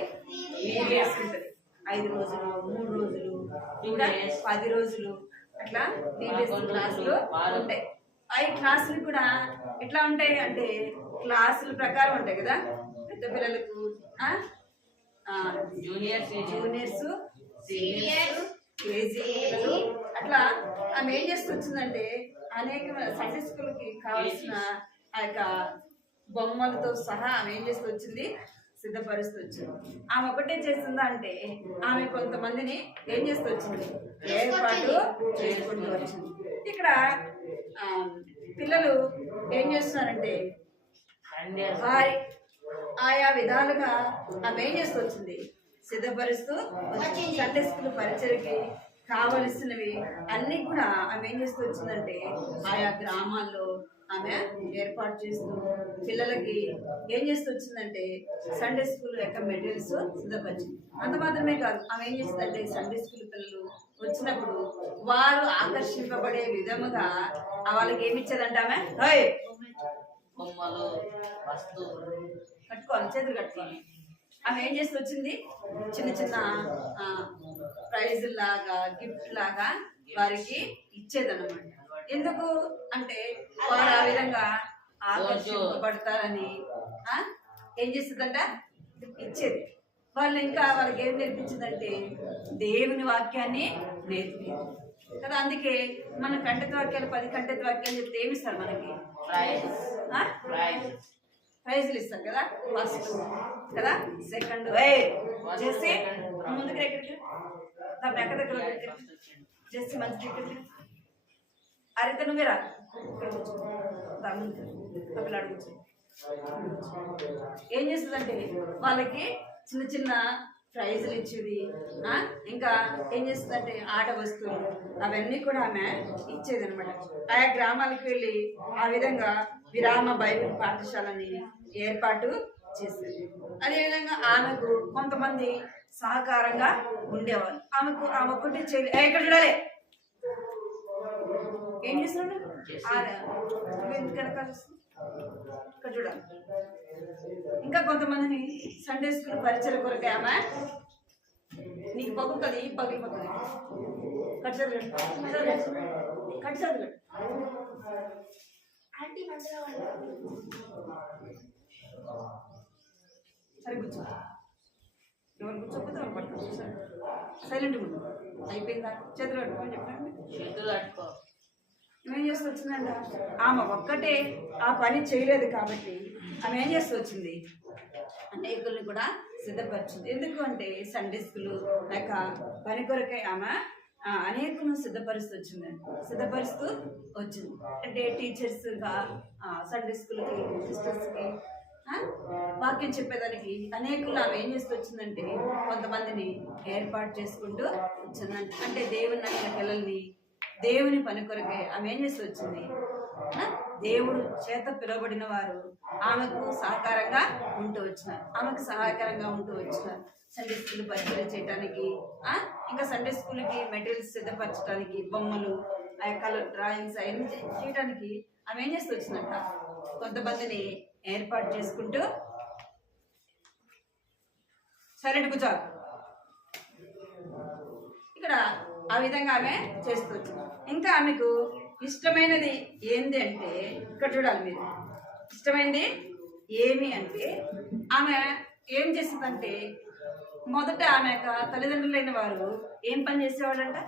వీపీఎస్ ఉంటుంది. 5 రోజులు, 3 రోజులు, ఇంకా 10 రోజులు అట్లా వీపీఎస్ క్లాసులు ఉంటాయి. ఆ క్లాసులు కూడా ఎట్లా ఉంటాయి అంటే క్లాసుల ప్రకారం ఉంటాయి కదా. పెద్ద పిల్లలకు జూనియర్స్, సీనియర్స్, కేజీ పిల్లలు అట్లా ఆమె ఏం చేస్తూ వచ్చిందంటే అనేక సండే స్కూల్కి కావాల్సిన ఆ యొక్క బొమ్మలతో సహా ఆమె ఏం చేస్తూ వచ్చింది, సిద్ధపరుస్తూ వచ్చింది. ఆమె ఒకటే చేస్తుందా అంటే ఆమె కొంతమందిని ఏం చేస్తూ వచ్చింది, ఏర్పాటు చేసుకుంటూ వచ్చింది. ఇక్కడ పిల్లలు ఏం చేస్తున్నారంటే ఆయా విధాలుగా ఆమె ఏం చేస్తూ వచ్చింది, సిద్ధపరుస్తూ సండే స్కూల్ పరిచయకి కావలసినవి అన్ని కూడా ఆమె ఏం చేస్తూ వచ్చిందంటే ఆయా గ్రామాల్లో ఆమె ఏర్పాటు చేస్తూ పిల్లలకి ఏం చేస్తూ వచ్చిందంటే సండే స్కూల్ యొక్క మెటీరియల్స్ సిద్ధపరిచింది. అంత మాత్రమే కాదు, ఆమె ఏం చేస్తుందంటే సండే స్కూల్ పిల్లలు వచ్చినప్పుడు వారు ఆకర్షింపబడే విధముగా వాళ్ళకి ఏమి ఇచ్చేదంటే ఆమె బొమ్మలు, వస్తువులు కట్టుకోవాలి, చేతులు కట్టుకోవాలి. ఆమె ఏం చేస్తూ వచ్చింది, చిన్న చిన్న ప్రైజ్ లాగా గిఫ్ట్ లాగా వారికి ఇచ్చేదన్నమాట. ఎందుకు అంటే వారు ఆ విధంగా ఆకర్షింపబడతారని ఏం చేస్తుందంట, ఇచ్చేది. వాళ్ళు ఇంకా వాళ్ళకి ఏం నేర్పించిందంటే దేవుని వాక్యాన్ని నేర్పింది కదా. అందుకే మన కంటెత వాక్యాలు 10 కంటెత వాక్యాలు చెప్తే ఏమిస్తారు మనకి, ప్రైజ్లు ఇస్తారు కదా. ఫస్ట్ కదా, సెకండ్ చేసి ముందుకు ఎక్కడికి ఎక్కడ దగ్గర చేసి మంచి దగ్గరికి అరిత నువ్వేరా అక్కడ అడుగుచ్చు. ఏం చేస్తుందంటే వాళ్ళకి చిన్న చిన్న ప్రైజులు ఇచ్చేది. ఇంకా ఏం చేస్తుందంటే ఆట వస్తువులు అవన్నీ కూడా ఆమె ఇచ్చేది అనమాట. ఆయా గ్రామాలకు వెళ్ళి ఆ విధంగా విరామ బైబిల్ పాఠశాలని ఏర్పాటు చేసేది. అదేవిధంగా ఆమెకు కొంతమంది సహకారంగా ఉండేవాళ్ళు. ఆమె ఒక్కటి ఇక్కడ చూడాలి, ఏం చేస్తున్నాడు ఇక్కడ చూడాలి. ఇంకా కొంతమందిని సండే స్కూల్ పరిచయ కొరకే ఆమె నీకు పగులుతుంది, పగిలిపోతుంది, కట్ చదువు సరే కూర్చో. ఎవరు కూర్చోకపోతే వాళ్ళు పట్టుకోవచ్చు. సైలెంట్గా ఉండు. అయిపోయిందా, చేతులు కట్టుకోని చెప్పండి. చేతులు కట్టుకో. ఏం చేస్తూ వచ్చిందంట, ఆమె ఒక్కటే ఆ పని చేయలేదు కాబట్టి ఆమె ఏం చేస్తూ వచ్చింది, అనేకుల్ని కూడా సిద్ధపరిచింది. ఎందుకు అంటే సండే స్కూల్ లేక పని కొరకే ఆమె అనేకులను సిద్ధపరుస్తూ వచ్చింది. అంటే టీచర్స్గా సండే స్కూల్కి, సిస్టర్స్కి వాక్యం చెప్పేదానికి అనేకులు ఆమె ఏం చేస్తూ వచ్చిందంటే కొంతమందిని ఏర్పాటు చేసుకుంటూ వచ్చిందంట. అంటే దేవుని నమ్మిన పిల్లల్ని దేవుని పని కొరకే ఆమె ఏం చేస్తూ వచ్చింది, దేవుడు చేత పిలువబడిన వారు ఆమెకు సహకారంగా ఉంటూ వచ్చినారు. సండే స్కూల్ పరిచయం చేయడానికి, ఇంకా సండే స్కూల్కి మెటీరియల్స్ సిద్ధపరచడానికి, బొమ్మలు, ఆ కలర్ డ్రాయింగ్స్ అవన్నీ చేయడానికి ఆమె ఏం చేస్తూ వచ్చిందంట కొంతమందిని ఏర్పాటు చేసుకుంటూ. సరైన కూర్చో. ఇక్కడ ఆ విధంగా ఆమె చేస్తూ వచ్చింది. ఇంకా ఆమెకు ఇష్టమైనది ఏంది అంటే ఇక్కడ చూడాలి మీరు, ఇష్టమైనది ఏమి అంటే ఆమె ఏం చేసిందంటే మొదట ఆమె యొక్క తల్లిదండ్రులైన వారు ఏం పని చేసేవాళ్ళంట,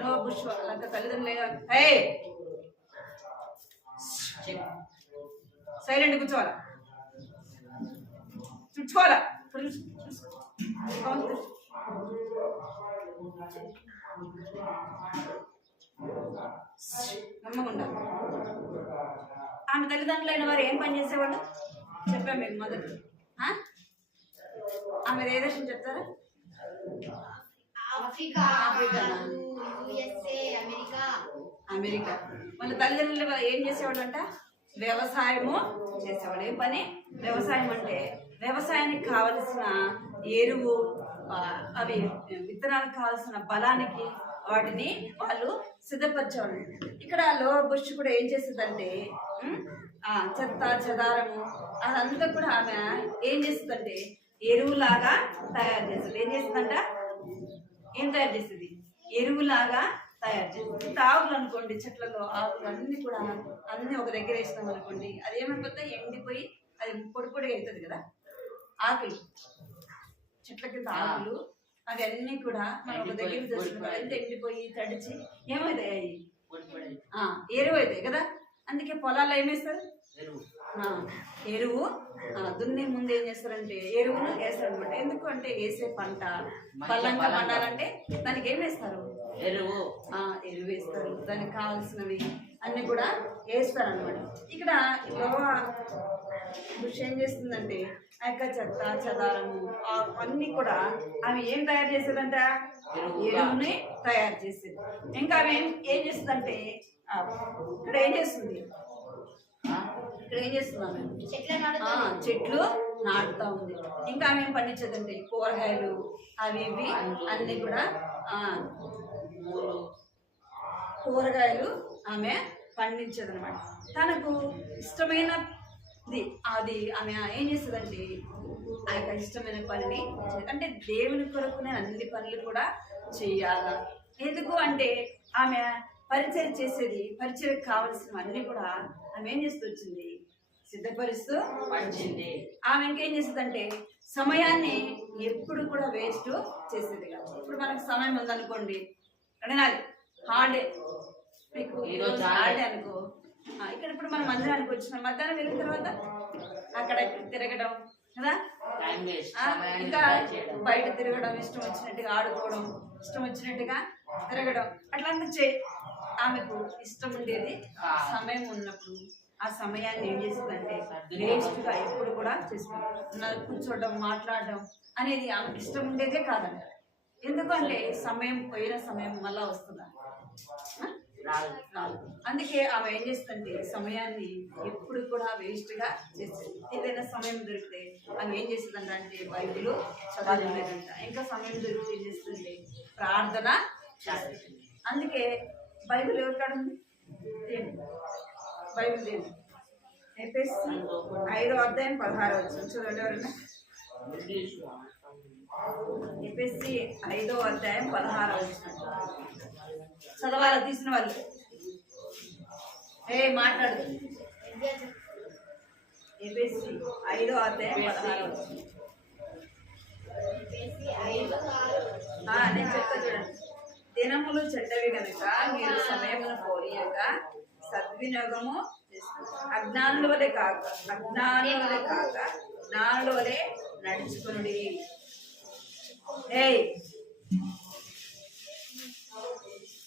లో బుష్ వాళ్ళ తల్లిదండ్రులైన సైలెంట్ కూర్చోవాలా, చుట్టుకోవాలా, నమ్మకుండా. ఆమె తల్లిదండ్రులైన వారు ఏం పని చేసేవాళ్ళు చెప్పాం మీకు మొదట. ఆమె ఏ దేశం చెప్తారా, అమెరికా. వాళ్ళ తల్లిదండ్రులు ఏం చేసేవాళ్ళు అంట, వ్యవసాయము చేసేవాళ్ళు. ఏం పని, వ్యవసాయం. అంటే వ్యవసాయానికి కావలసిన ఎరువు, అవి విత్తనాలకు కావాల్సిన బలానికి వాటిని వాళ్ళు సిద్ధపరచేవాళ్ళు. ఇక్కడ లోవర్ బుష్ కూడా ఏం చేస్తుందంటే చెత్త చెదారము అదంతా కూడా ఆమె ఏం చేస్తుందంటే ఎరువులాగా తయారు చేస్తుంది. ఏం చేస్తుందంట? ఏం తయారు చేస్తుంది? ఎరువులాగా తయారు చేస్తుంది. ఇప్పుడు ఆకులు అనుకోండి, చెట్లలో ఆకులు అన్ని కూడా అన్ని ఒక దగ్గర వేసినాం అనుకోండి, అది ఏమైపోతే ఎండిపోయి అది పొడి పొడిగా అవుతుంది కదా. ఆకులు, చెట్ల కింద ఆకులు అవి అన్నీ కూడా మనం ఒక దగ్గర చేస్తున్నాం, ఎంత ఎండిపోయి తడిచి ఏమవుతాయి? ఎరువు అవుతాయి కదా. అందుకే పొలాల్లో ఏమేస్తారు? ఎరువు. దున్నే ముందు ఏం చేస్తారంటే ఎరువును వేస్తారు అనమాట. ఎందుకు అంటే వేసే పంట బలంగా పండాలంటే దానికి ఏం వేస్తారు? ఎరువు వేస్తారు. దానికి కావాల్సినవి అన్ని కూడా వేస్తారు అనమాట. ఇక్కడ బుష్ ఏం చేస్తుందంటే ఆ యొక్క చెత్త చెదారము అన్ని కూడా ఆమె ఏం తయారు చేసేదంట? ఎరువుని తయారు చేసేది. ఇంకా ఆమె ఏం చేస్తుందంటే ఇక్కడ ఏం చేస్తుంది? ఇక్కడ ఏం చేస్తున్నాం? చెట్లు నాటుతా ఉంది. ఇంకా ఆమె ఏం పండించదంటే కూరగాయలు అవి ఇవి అన్ని కూడా కూరగాయలు ఆమె పండించదు అనమాట. తనకు ఇష్టమైనది అది ఆమె ఏం చేస్తుందంటే ఆ యొక్క ఇష్టమైన పనిని, అంటే దేవుని కొరకు నేను అన్ని పనులు కూడా చెయ్యాల. ఎందుకు అంటే ఆమె పరిచయం చేసేది, పరిచయం కావలసినవన్నీ కూడా ఆమె ఏం చేస్తూ వచ్చింది? సిద్ధపరుస్తూ వచ్చింది. ఆమె ఇంకేం చేస్తుందంటే సమయాన్ని ఎప్పుడు కూడా వేస్ట్ చేసేది కాదు. ఇప్పుడు మనకు సమయం ఉందనుకోండి, వినాలి హాలిడే, మీకు ఈరోజు హాలిడే అనుకో, ఇక్కడ ఇప్పుడు మనం మందిరానికి వచ్చినాం, మధ్యాహ్నం వెళ్ళిన తర్వాత అక్కడ తిరగడం కదా, ఇంకా బయట తిరగడం, ఇష్టం వచ్చినట్టుగా ఆడుకోవడం, ఇష్టం వచ్చినట్టుగా తిరగడం అట్లా ఆమెకు ఇష్టం ఉండేది. సమయం ఉన్నప్పుడు ఆ సమయాన్ని ఏం చేస్తుందంటే వేస్ట్గా ఎప్పుడు కూడా చేసుకుంటాం. కూర్చోవడం, మాట్లాడడం అనేది ఆమెకు ఇష్టం ఉండేదే కాదంట. ఎందుకంటే సమయం పోయిన సమయం మళ్ళా వస్తుందా? అందుకే ఆమె ఏం చేస్తుందంటే సమయాన్ని ఎప్పుడు కూడా వేస్ట్గా చేస్తుంది. ఏదైనా సమయం దొరికితే ఆమె ఏం చేస్తుందంట అంటే బైబిల్ చదవలేదంట. ఇంకా సమయం దొరికితే ఏం చేస్తుంది? ప్రార్థన చేస్తుంది. అందుకే బైబిల్ ఎవరి కాడ ఉంది? బైబిల్ దేని? ఎఫెసీ 5వ అధ్యాయం 16వ వచనం చూడండి ఎవరైనా. ఎఫెసీ 5వ అధ్యాయం 16వ వచనం చదవాల. తీసిన వాళ్ళు మాట్లాడు. ఎఫెసీ 5వ అధ్యాయం 16వ వచనం నేను చెప్తా చూడండి. దినములు చెడ్డవి కనుక మీరు సమయమును పోనీయక సద్వినియోగము అజ్ఞానుల వలె కాక జ్ఞానుల వలె నడుచుకునుడి.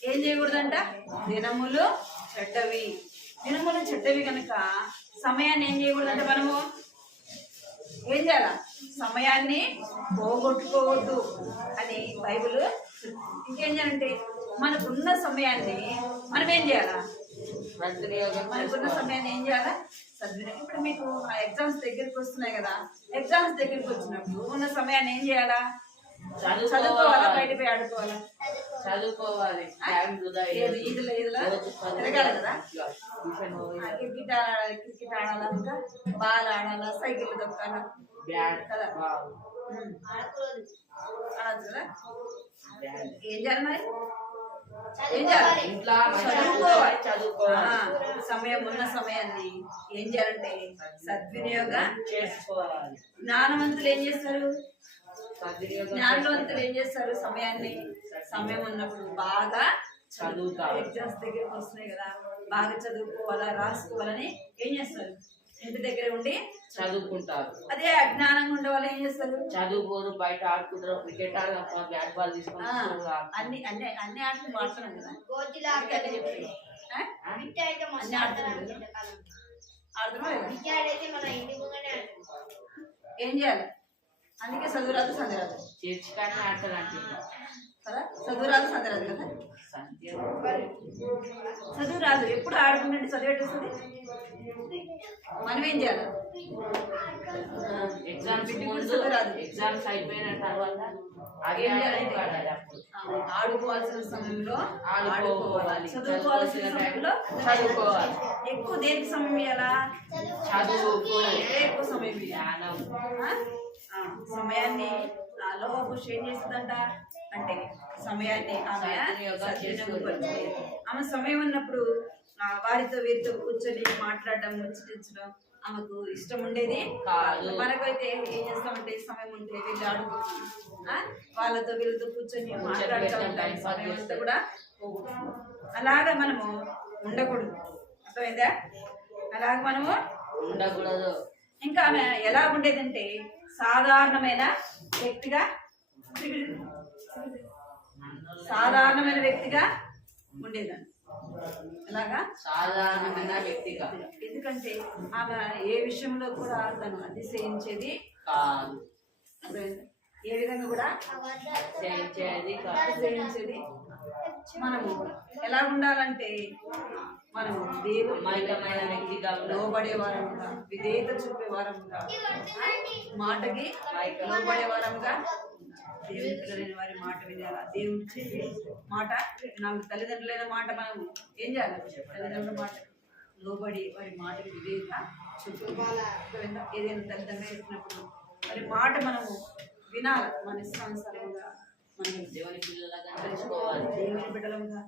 ఏం చేయకూడదంట? దినములు చెడ్డవి కనుక సమయాన్ని ఏం చేయకూడదంట? మనము ఏం చేయాల? సమయాన్ని పోగొట్టుకోవద్దు అని బైబిల్. ఇంకేం చేయాలంటే మనకున్న సమయాన్ని మనం ఏం చేయాలా? మనకున్న సమయాన్ని ఏం చేయాలా? సద్వినియోగం. ఇప్పుడు మీకు ఎగ్జామ్స్ దగ్గరికి వస్తున్నాయి కదా, ఎగ్జామ్స్ దగ్గరికి వచ్చినప్పుడు ఉన్న సమయాన్ని ఏం చేయాలా? చదువుకోవాలా? బయట పోయి ఆడుకోవాలా? చదువుకోవాలి. తిరగాలి కదా, క్రికెట్ ఆడాలా, ఇంకా బాల్ ఆడాలా, సైకిల్ దొక్కాలా కదా, ఆడదు కదా. ఏం చేయాలి మరి? ఏం చేయాలి? చదువుకోవాలి. సమయం ఉన్న సమయాన్ని ఏం చేయాలంటే సద్వినియోగం చేసుకోవాలి. జ్ఞానవంతులు ఏం చేస్తారు? జ్ఞానవంతులు ఏం చేస్తారు? సమయం ఉన్నప్పుడు బాగా చదువుతారు. ఎగ్జామ్స్ దగ్గరికి వస్తున్నాయి కదా, బాగా చదువుకోవాలా, రాసుకోవాలని ఏం చేస్తారు? ఇంటి దగ్గర ఉండి చదువుకుంటారు. అదే అజ్ఞానంగా ఉండే వాళ్ళు ఏం చేస్తారు? చదువుకోరు, బయట ఆడుకుంటారు, క్రికెట్ ఆడతారు, బ్యాట్ బాల్ తీసుకుంటారు, అన్ని ఆటలు మాడుతున్నాం కదా. ఏం చేయాలి? అందుకే చదువురాదు సందిరాదు చర్చి కానీ ఆడతాడు అంటున్నా కదా, చదువురాదు సందిరాదు కదా. చదువు రాదు, ఎప్పుడు ఆడుకుంటే చదువు ఎట్టేస్తుంది. మనం ఏం చేయాలి? ఎగ్జామ్స్ ఎగ్జామ్స్ అయిపోయిన తర్వాత ఆడుకోవాల్సిన సమయంలో ఆడుకోవాలి, చదువుకోవాల్సిన సమయంలో చదువుకోవాలి. ఎక్కువ దేనికి సమయం ఇవ్వాలా? ఎక్కువ సమయం ఇవ్వాలి. సమయాన్ని లోపు ఏం చేస్తుందంట అంటే సమయాన్ని ఆమె సమయం ఉన్నప్పుడు వారితో వీరితో కూర్చొని మాట్లాడడం, ముచ్చటించడం ఆమెకు ఇష్టం ఉండేది కాదు. మనకైతే ఏం చేస్తామంటే సమయం ఉంటే వీళ్ళు ఆడుకుంటాం, వాళ్ళతో వీళ్ళతో కూర్చొని మాట్లాడుతూ ఉంటాం, సమయం అంతా కూడా అలాగా మనము ఉండకూడదు. అర్థమైందా? అలాగ మనము ఉండకూడదు. ఇంకా ఆమె ఎలా ఉండేదంటే సాధారణమైన వ్యక్తిగా ఉండేదాన్ని. అలాగా సాధారణమైన వ్యక్తిగా, ఎందుకంటే ఆమె ఏ విషయంలో కూడా తను అతిశయించేది కాదు. ఏ విధంగా కూడా అతిశయించేది. మనము ఎలా ఉండాలంటే మనము దేవుని వ్యక్తిగా లోబడే వారముగా, విధేయత చూపే వారముగా, మాటకి లోబడే వారముగా, దేవుని పిల్లలైన వారి మాట వినాలా. దేవుడు చెప్పే మాట నాకు తల్లిదండ్రులైన మాట మనం ఏం చేయాలి? తల్లిదండ్రుల మాట లోబడి వారి మాటకి విధేయత చూపాలి. ఏదైనా తల్లిదండ్రులు చెప్పినప్పుడు వారి మాట మనము వినాలి. మన ఇష్టానుసారంగా మనం దేవుని పిల్లలుగా తెలుసుకోవాలి. దేవుని బిడ్డలుగా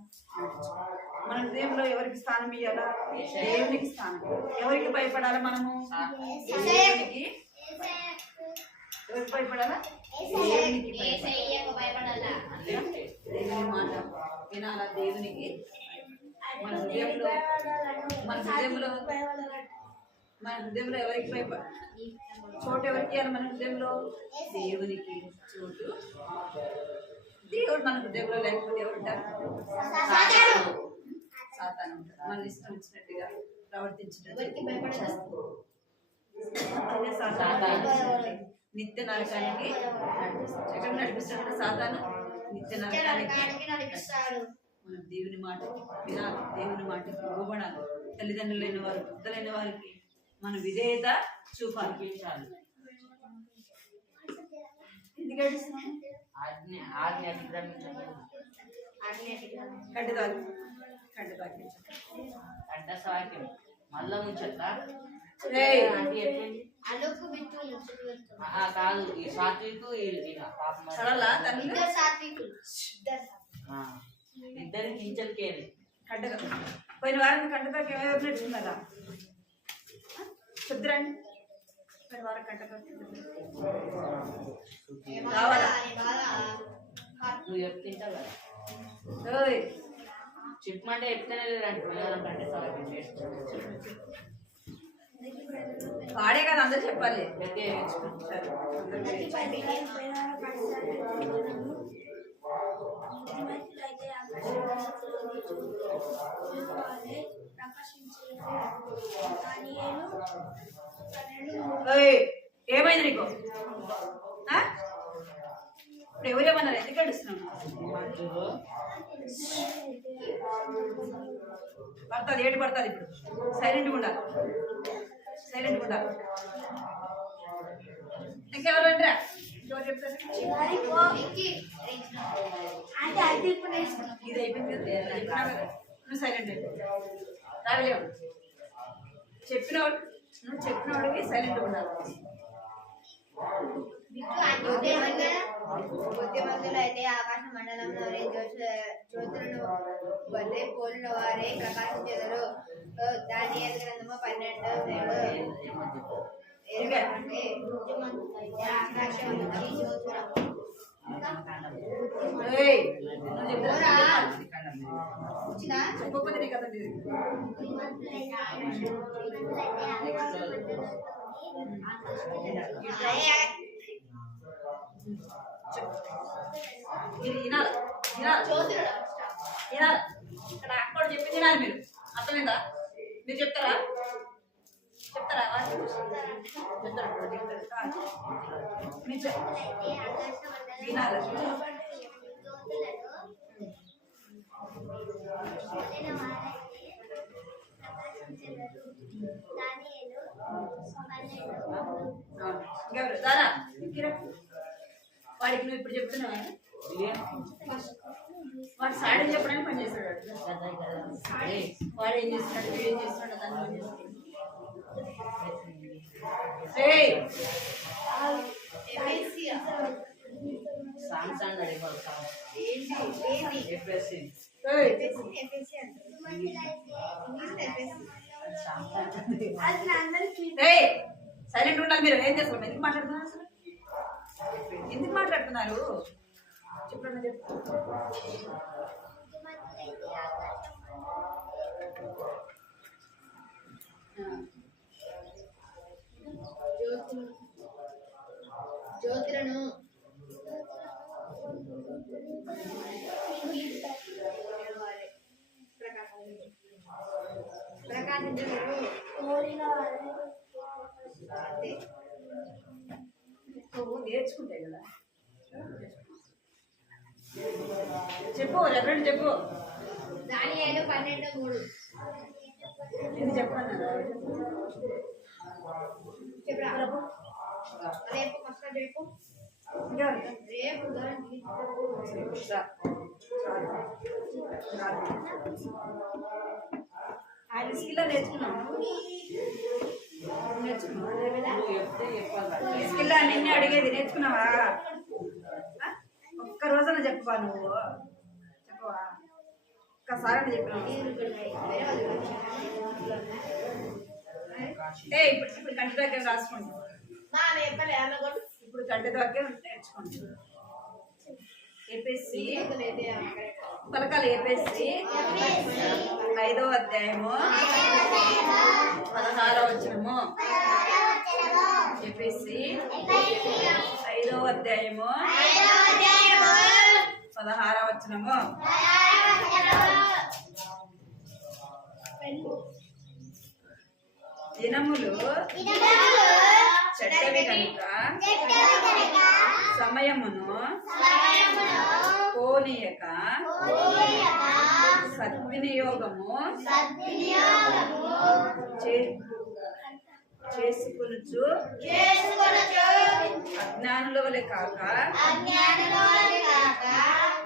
మన హృదయంలో ఎవరికి స్థానం ఇవ్వాలా? దేవునికి స్థానం. ఎవరికి భయపడాలా? మనము దేవునికి. ఎవరికి భయపడాలా? దేవునికి భయపడాలా. దేవుని మాట వినాలా. దేవునికి మన హృదయంలో ఎవరికి చోటు ఎవరికి ఇవ్వాలి? మన హృదయంలో దేవునికి చోటు. దేవుడు మన హృదయంలో లేకపోతే ఎవరుంటారు? సాతాను ఉంటారు. మన ఇష్టం వచ్చినట్టుగా ప్రవర్తించినట్టు నిత్య నరకానికి ఎక్కడ నడిపిస్తాడు సాతాను? నిత్య నరకానికి నడిపిస్తాడు. మనం దేవుని మాట వినాలి, దేవుని మాటకి లోబడాలి. తల్లిదండ్రులైన వారు, పెద్దలైన వారికి మన విధేయత చూపాలి. ఎందుకు ఏడుస్తున్నాను? మళ్ళా ముచ్చట కాదు. ఈ సాత్వికు ఇద్దరికి కించలకేది కడ్డగా పోయిన వారం కంటకాకి ఎవరు నేర్చుకున్నారా? చెప్తురండి. పోయిన వారం కంటకాకి కావాలా? నువ్వు చెప్తుంటావు కదా, చెప్పమంటే చెప్తేనే లేదంటే వాడే కదా అందరూ చెప్పాలి. ఏమైంది నీకు? ఇప్పుడు ఎవరేమన్నారు? ఎందుకు అడుస్తున్నావు? పడుతుంది, ఏటు పడుతుంది. ఇప్పుడు సైలెంట్గా ఉండాలి, సైలెంట్గా ఉండాలి. ఇంకెవరు రండిరా? ఎవరు చెప్తారు? ఇది అయిపోయింది కదా, నువ్వు సైలెంట్ అయిపో. రావిలేవు చెప్పినవాడు, నువ్వు చెప్పినవాడికి సైలెంట్గా ఉండాలి. బుద్ధిమంతులు అయితే ఆకాశ మండలంలో జ్యోతులను వల్లే పోలిన వారే ప్రకాశించెదరు. దానియేలు గ్రంథము 12:7. ఆకాశం చెప్పకపోతే నీకు అర్థం లేదు. వినాలి, ఇక్కడ అక్కడ చెప్పి తినాలి. మీరు అర్థమైందా? మీరు చెప్తారా? చెప్తారా? మీరు చెప్పండి. అయితే ఆకాశమండలం వినాలి. చోతులను వారైతే ప్రకాశించెదరు. దానియేలు 12:3. ఇంకెవరు దారా ఇక్కిరా. వాడికి నువ్వు ఇప్పుడు చెప్తున్నావా? వాడు సాడని చెప్పడానికి పని చేస్తాడు. వాడు ఏం చేస్తున్నాడు, వీడు ఏం చేస్తున్నాడు, దాన్ని ఏం చేస్తున్నాడు. సైలెంట్ ఉండాలి. మీరు ఏం చేస్తారు? ఎందుకు మాట్లాడుతున్నారు అసలు? ఎందుకు మాట్లాడుతున్నారు చెప్పండి. చెప్పు. జ్యోతులను ప్రకాశించరు. నువ్వు నేర్చుకుంటాయి కదా. చెప్పు, రెఫరెంట్ చెప్పు. దానియేలు 12:3. ఇది చెప్పన్నారా? చెప్పురా. రేపు ఫస్ట్ రేపు రేపు ఆయన స్కిల్ నేర్చుకున్నావు. స్కిల్ నిన్నే అడిగేది. నేర్చుకున్నావా? ఒక్క రోజున చెప్పవా నువ్వు? చెప్పవా? ఒక్కసారి చెప్పినావు. ఇప్పుడు కంటి దగ్గర రాసుకోండి. ఇప్పుడు కంటి దగ్గర నేర్చుకోండి. ఏపీఎస్సి పలకాలు. ఏపీఎస్సి 5వ అధ్యాయము 16వ వచనము. ఏపీఎస్సి 5వ అధ్యాయము 16వ వచనము. దినములు చెడ్డవి కనుక సమయమును పోనీయక సద్వినియోగము చేసుకొనుచు అజ్ఞానుల వలె కాక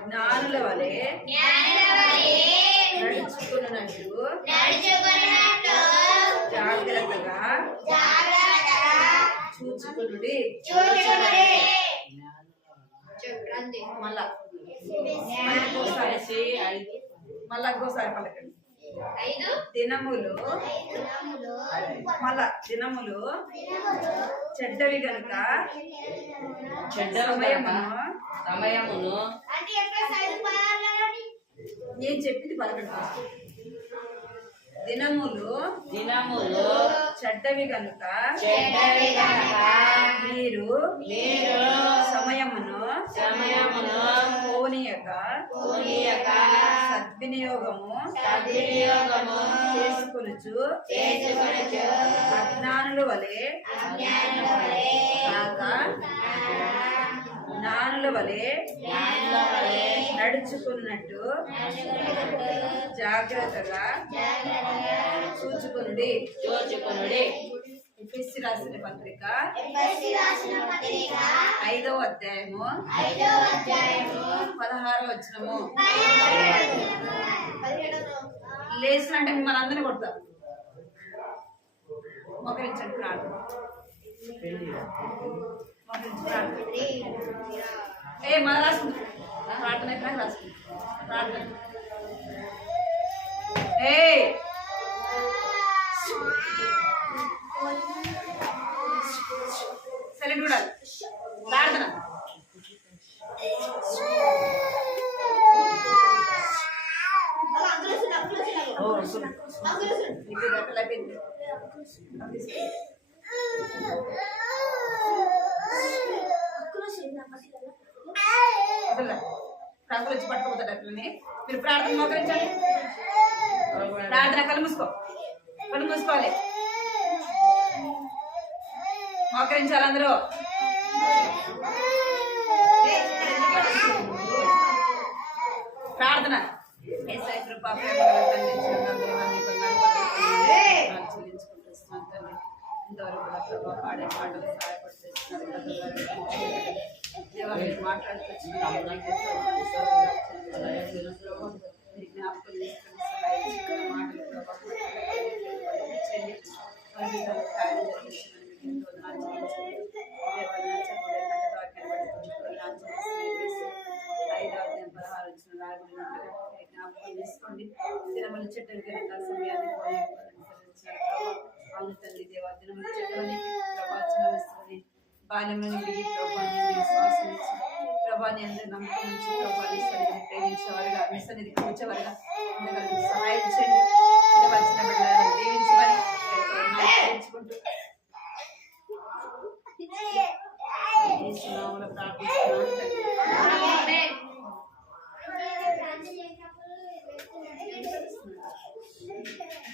జ్ఞానుల వలె నడుచుకున్నట్టు జాగ్రత్తగా చూచుకునుడి. మళ్ళా ఇంకోసారి పలకండి. దినములు మళ్ళా దినములు చెడ్డవి గనుక సమయమును నేను చెప్పింది పలకండి. దినములు చెడ్డవి గనుక మీరు సమయమును పోనీయక సద్వినియోగము చేసుకొనుచు అజ్ఞానుల వలె కాక జ్ఞానుల వలె నడుచుకున్నట్టు జాగ్రత్తగా చూచుకునుడి. ఎఫెసీ రాసిన పత్రిక 5వ అధ్యాయము 16వ వచనము. లేచినంటే మిమ్మల్ని అందరినీ కొడతారు. మోకరించండి. ప్రార్థన. మళ్ళీ రాసుకుంటా. ప్రార్థన ఎక్కడ రాసుకుంటా. ప్రార్థన. సైలెంట్ ఉండాలి. ప్రార్థన. రంగులు వచ్చి పట్టుకోపోతాడు అట్లనే. మీరు ప్రార్థన మోకరించండి. ప్రార్థన కళ్ళు మూసుకోవాలి. మోకరించాలి అందరూ. ప్రార్థన యేసయ్య కృపా ప్రేమగల తండ్రి జీవన దేవాన్ని బంగారు చెల్లించుకుంటున్నాను తండ్రి. ఇంతవరకు కూడా ప్రభావ పాడే పాటలు సహాయపడుతున్నారు దేవా మీరు మాట్లాడుతూ జ్ఞాపకం చేసుకుని సహాయించుకున్న మాటలు ప్రభావ తీసుకోండి దినములు చెట్టు సమయాన్ని అవును తండ్రి దేవా దినములు చెట్టుని ప్రభావిస్తుని బాల్యంలో విడిగి ప్రభావాన్ని విశ్వాసం ఇచ్చి ప్రభాని అందరూ నమ్మకం నుంచి ప్రభాని సన్నిధిని ప్రేమించేవారుగా మీ సన్నిధికి వచ్చేవారుగా ఉండగలిగి సహాయం చేయండి వచ్చిన బిడ్డలను దీవించమని ప్రేమించుకుంటూ ప్రార్థిస్తున్నాము.